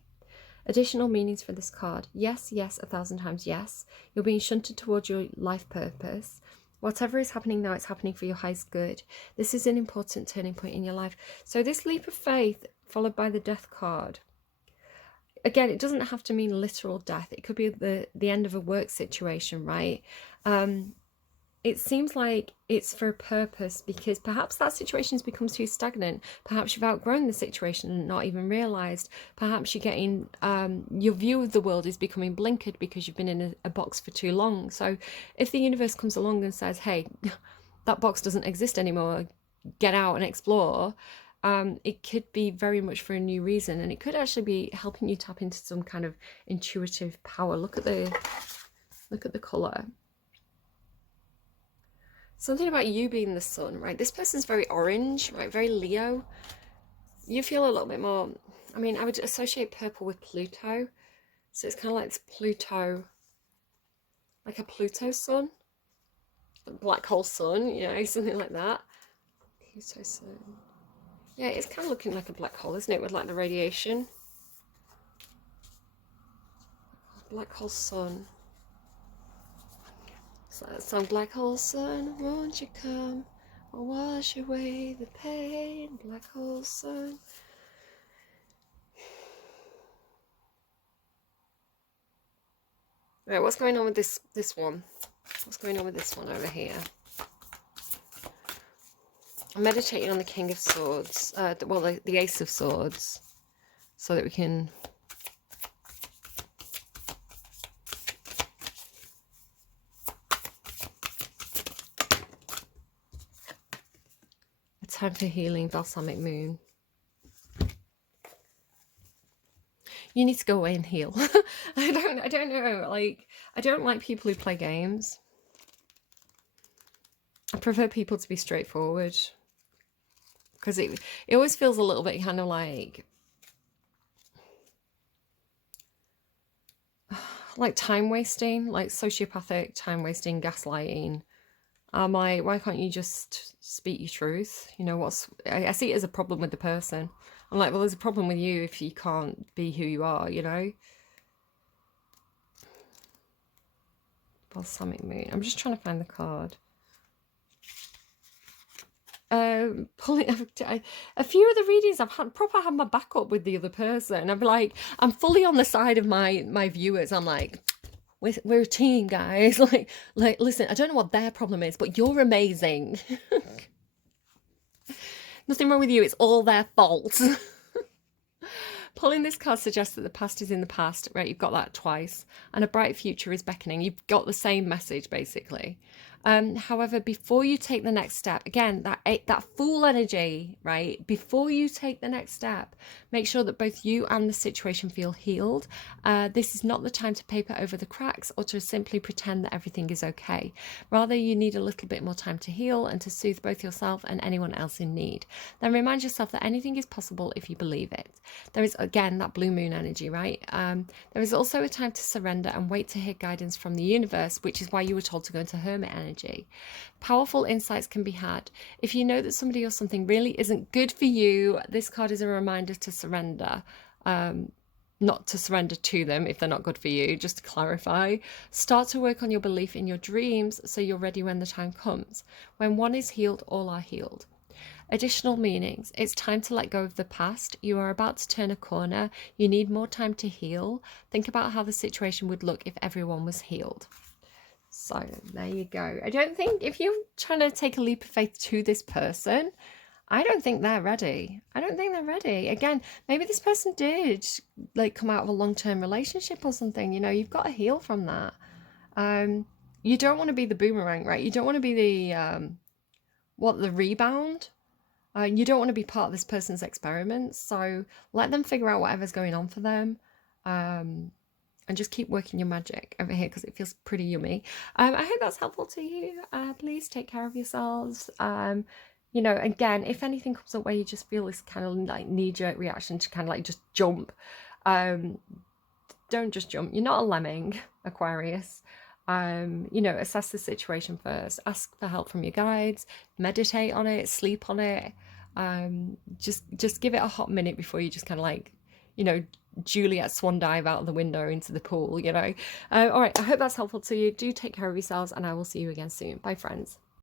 Additional meanings for this card. Yes, yes, 1,000 times yes. You're being shunted towards your life purpose. Whatever is happening now, it's happening for your highest good. This is an important turning point in your life. So this leap of faith, followed by the death card. Again, it doesn't have to mean literal death. It could be the end of a work situation, right? It seems like it's for a purpose, because perhaps that situation has become too stagnant. Perhaps you've outgrown the situation and not even realised. Perhaps you're getting, your view of the world is becoming blinkered because you've been in a box for too long. So if the universe comes along and says, hey, that box doesn't exist anymore, get out and explore, it could be very much for a new reason. And it could actually be helping you tap into some kind of intuitive power. Look at the colour. Something about you being the sun, right? This person's very orange, right? Very Leo. You feel a little bit more, I mean, I would associate purple with Pluto. So it's kind of like this Pluto, like a Pluto sun. A black hole sun, you know, something like that. Pluto sun. Yeah, it's kind of looking like a black hole, isn't it? With like the radiation. Black hole sun. So that song, black hole sun, won't you come? I'll wash away the pain, black hole sun. Right, what's going on with this one? What's going on with this one over here? I'm meditating on the King of Swords, well, the Ace of Swords, so that we can... Time for healing, balsamic moon. You need to go away and heal. I don't know. Like, I don't like people who play games. I prefer people to be straightforward, because it always feels a little bit kind of like time wasting, like sociopathic time wasting, gaslighting. I'm like, why can't you just speak your truth? You know, I see it as a problem with the person. I'm like, well, there's a problem with you if you can't be who you are, you know? Balsamic moon. I'm just trying to find the card. Pulling a few of the readings, I've had my back up with the other person. I'd be like, I'm fully on the side of my viewers. I'm like, we're a team, guys. Like, listen, I don't know what their problem is, but you're amazing. Nothing wrong with you. It's all their fault. Pulling this card suggests that the past is in the past, right? You've got that twice. And a bright future is beckoning. You've got the same message, basically. However, before you take the next step, again, that Fool energy, right? Before you take the next step, make sure that both you and the situation feel healed. This is not the time to paper over the cracks or to simply pretend that everything is okay. Rather, you need a little bit more time to heal and to soothe both yourself and anyone else in need. Then remind yourself that anything is possible if you believe it. There is, again, that blue moon energy, right? There is also a time to surrender and wait to hear guidance from the universe, which is why you were told to go into hermit energy. Powerful insights can be had. If you know that somebody or something really isn't good for you, this card is a reminder to surrender. Not to surrender to them if they're not good for you, just to clarify. Start to work on your belief in your dreams so you're ready when the time comes. When one is healed, all are healed. Additional meanings. It's time to let go of the past. You are about to turn a corner. You need more time to heal. Think about how the situation would look if everyone was healed. So there you go. I don't think, if you're trying to take a leap of faith to this person, I don't think they're ready. I don't think they're ready. Again, maybe this person did like come out of a long-term relationship or something. You know, you've got to heal from that. You don't want to be the boomerang, right? You don't want to be the rebound. You don't want to be part of this person's experiments. So let them figure out whatever's going on for them. And just keep working your magic over here because it feels pretty yummy. I hope that's helpful to you. Please take care of yourselves. You know, again, if anything comes up where you just feel this kind of like knee-jerk reaction to kind of like just jump, don't just jump. You're not a lemming, Aquarius. You know, assess the situation first. Ask for help from your guides. Meditate on it. Sleep on it. Just give it a hot minute before you just kind of like, you know, Juliet swan dive out of the window into the pool, you know. All right, I hope that's helpful to you. Do take care of yourselves, and I will see you again soon. Bye, friends.